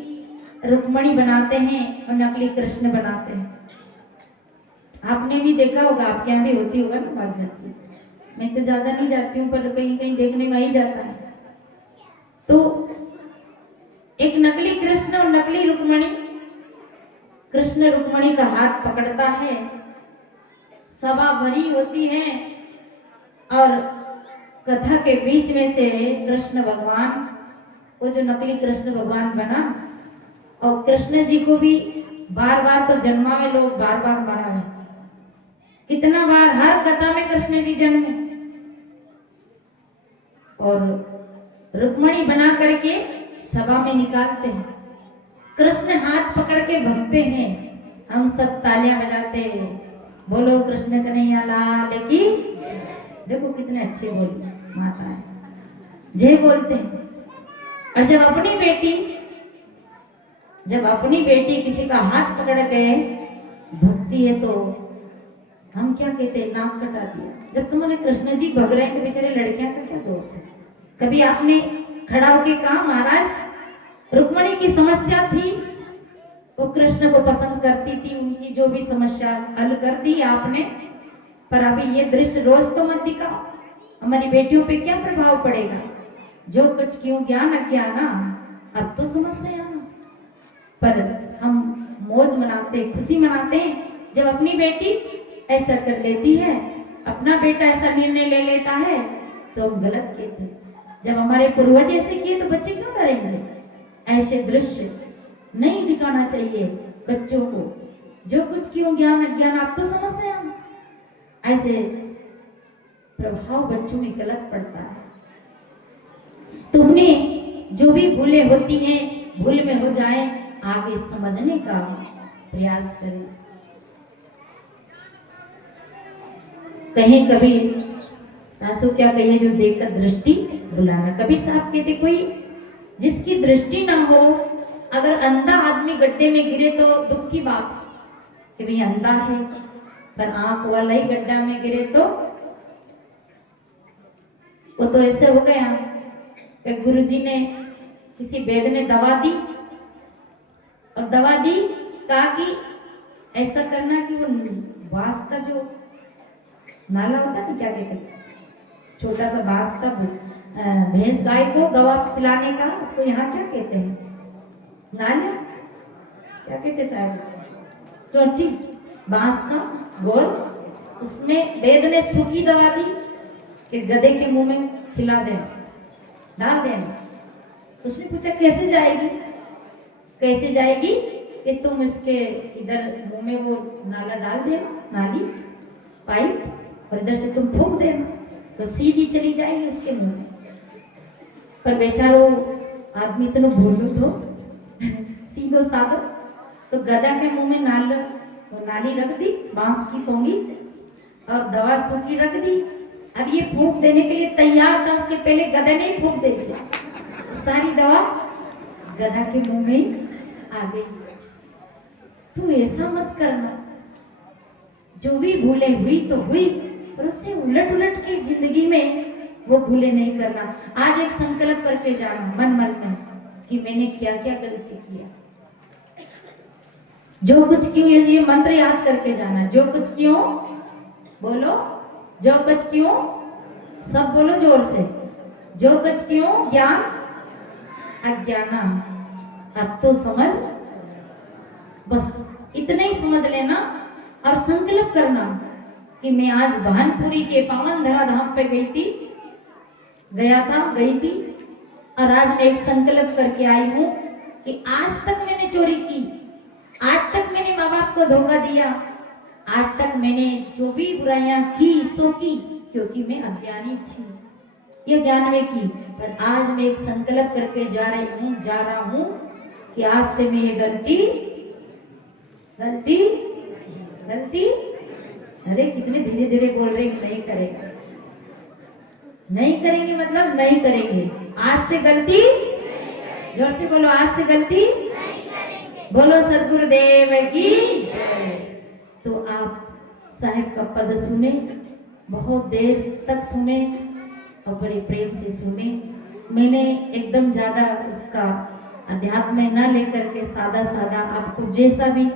रुक्मणी बनाते हैं और नकली कृष्ण बनाते हैं। आपने भी देखा होगा, आपके यहाँ भी होती होगा ना भागवत जी। मैं तो ज्यादा नहीं जाती हूँ, पर कहीं कहीं देखने में ही जाता है। तो एक नकली कृष्ण और नकली रुक्मणी, कृष्ण रुक्मणी का हाथ पकड़ता है, सभा भरी होती है और कथा के बीच में से कृष्ण भगवान, वो जो नकली कृष्ण भगवान बना, और कृष्ण जी को भी बार बार तो जन्मा में लोग बार बार मरा है। कितना बार हर कथा में कृष्ण जी जन्मे, और रुक्मणी बना करके सभा में निकालते हैं। कृष्ण हाथ पकड़ के भगते हैं, हम सब तालियां बजाते हैं, बोलो कृष्ण कन्हैया लाल की। देखो कितने अच्छे बोली माता है, जय बोलते हैं। और जब अपनी बेटी किसी का हाथ पकड़ के भक्ति है, तो हम क्या कहते हैं, नाक कटा दिया। जब तुम्हारे कृष्ण जी भग रहे हैं तो बेचारे लड़कियां का क्या दोष है। कभी आपने खड़ा होके कहा महाराज रुक्मणी की समस्या थी, वो कृष्ण को पसंद करती थी, उनकी जो भी समस्या हल कर दी आपने, पर अभी ये दृश्य रोज तो मत दिखाओ, हमारी बेटियों पे क्या प्रभाव पड़ेगा। जो कुछ क्यों ज्ञान अज्ञाना अब तो समझ से आना। पर हम मौज मनाते, खुशी मनाते हैं जब अपनी बेटी ऐसा कर लेती है, अपना बेटा ऐसा निर्णय ले लेता है, तो हम गलत कहते हैं। जब हमारे पूर्वज ऐसे किए तो बच्चे क्यों डरेंगे। ऐसे दृश्य नहीं दिखाना चाहिए बच्चों को। जो कुछ क्यों ज्ञान अज्ञान आप तो समझ से आना, ऐसे प्रभाव बच्चों में गलत पड़ता है। तुमने जो भी भूलें होती हैं, भूल में हो जाए, आगे समझने का प्रयास करें। कहीं कभी आंसू क्या कहिए जो देखकर दृष्टि भुलाना। कभी साफ कहते कोई जिसकी दृष्टि ना हो, अगर अंधा आदमी गड्ढे में गिरे तो दुख की बात है कि भाई अंधा है, पर आंख वाला ही गड्ढा में गिरे तो वो तो ऐसे हो गया कि गुरुजी ने, किसी वैद्य ने दवा दी, और दवा दी, कहा कि ऐसा करना कि वो बांस का जो नाला होता है, क्या कहते हैं, छोटा सा बांस का, भैंस गाय को दवा पिलाने का, उसको यहाँ क्या कहते हैं, नाला क्या कहते हैं साहब, टोटी, बांस का गोल, उसमें वेद ने सूखी दवा दी कि गधे के मुंह में खिला देना, डाल देना। उसने पूछा कैसे जाएगी, कैसे जाएगी कि तुम इसके इधर मुंह में वो नाला डाल देना, नाली पाइप, और इधर से तुम फूंक देना, तो सीधी चली जाएगी उसके मुंह में। पर बेचारो आदमी तो भोलू तो सीधो साधो, तो गधा के मुंह में नाली रख दी, बांस की पोंगी, और दवा सूखी रख दी। अब ये फूंक देने के लिए तैयार था, उसके पहले गधा ने ही फूंक दे दिया, सारी दवा गधा के मुंह में आ गई। तू ऐसा मत करना, जो भी भूले हुई तो हुई, पर उससे उलट उलट के जिंदगी में वो भूले नहीं करना। आज एक संकल्प करके जाना मन मन में कि मैंने क्या क्या गलती किया। जो कुछ क्यों, ये मंत्र याद करके जाना, जो कुछ क्यों, बोलो जो कुछ क्यों, सब बोलो जोर से, जो कुछ क्यों ज्ञान अज्ञाना अब तो समझ। बस इतना ही समझ लेना और संकल्प करना कि मैं आज भानपुरी के पावन धराधाम पे गई थी, गई थी और आज मैं एक संकल्प करके आई हूं कि आज तक मैंने चोरी की, आज तक मैंने माँ बाप को धोखा दिया, आज तक मैंने जो भी बुराइयां की सो की, क्योंकि मैं अज्ञानी थी, ये ज्ञान में की। पर आज मैं एक संकल्प करके जा रहा हूं कि आज से मैं ये गलती अरे कितने धीरे धीरे बोल रहे हैं, नहीं करेगा, नहीं करेंगे मतलब नहीं करेंगे। आज से गलती, जोर से बोलो, आज से गलती बोलो सदगुरुदेव की जय। तो आप साहिब का पद सुने, बहुत देर तक सुने और बड़े प्रेम से सुने। मैंने एकदम ज्यादा इसका अध्यात्म में न लेकर के सादा सादा आपको जैसा भी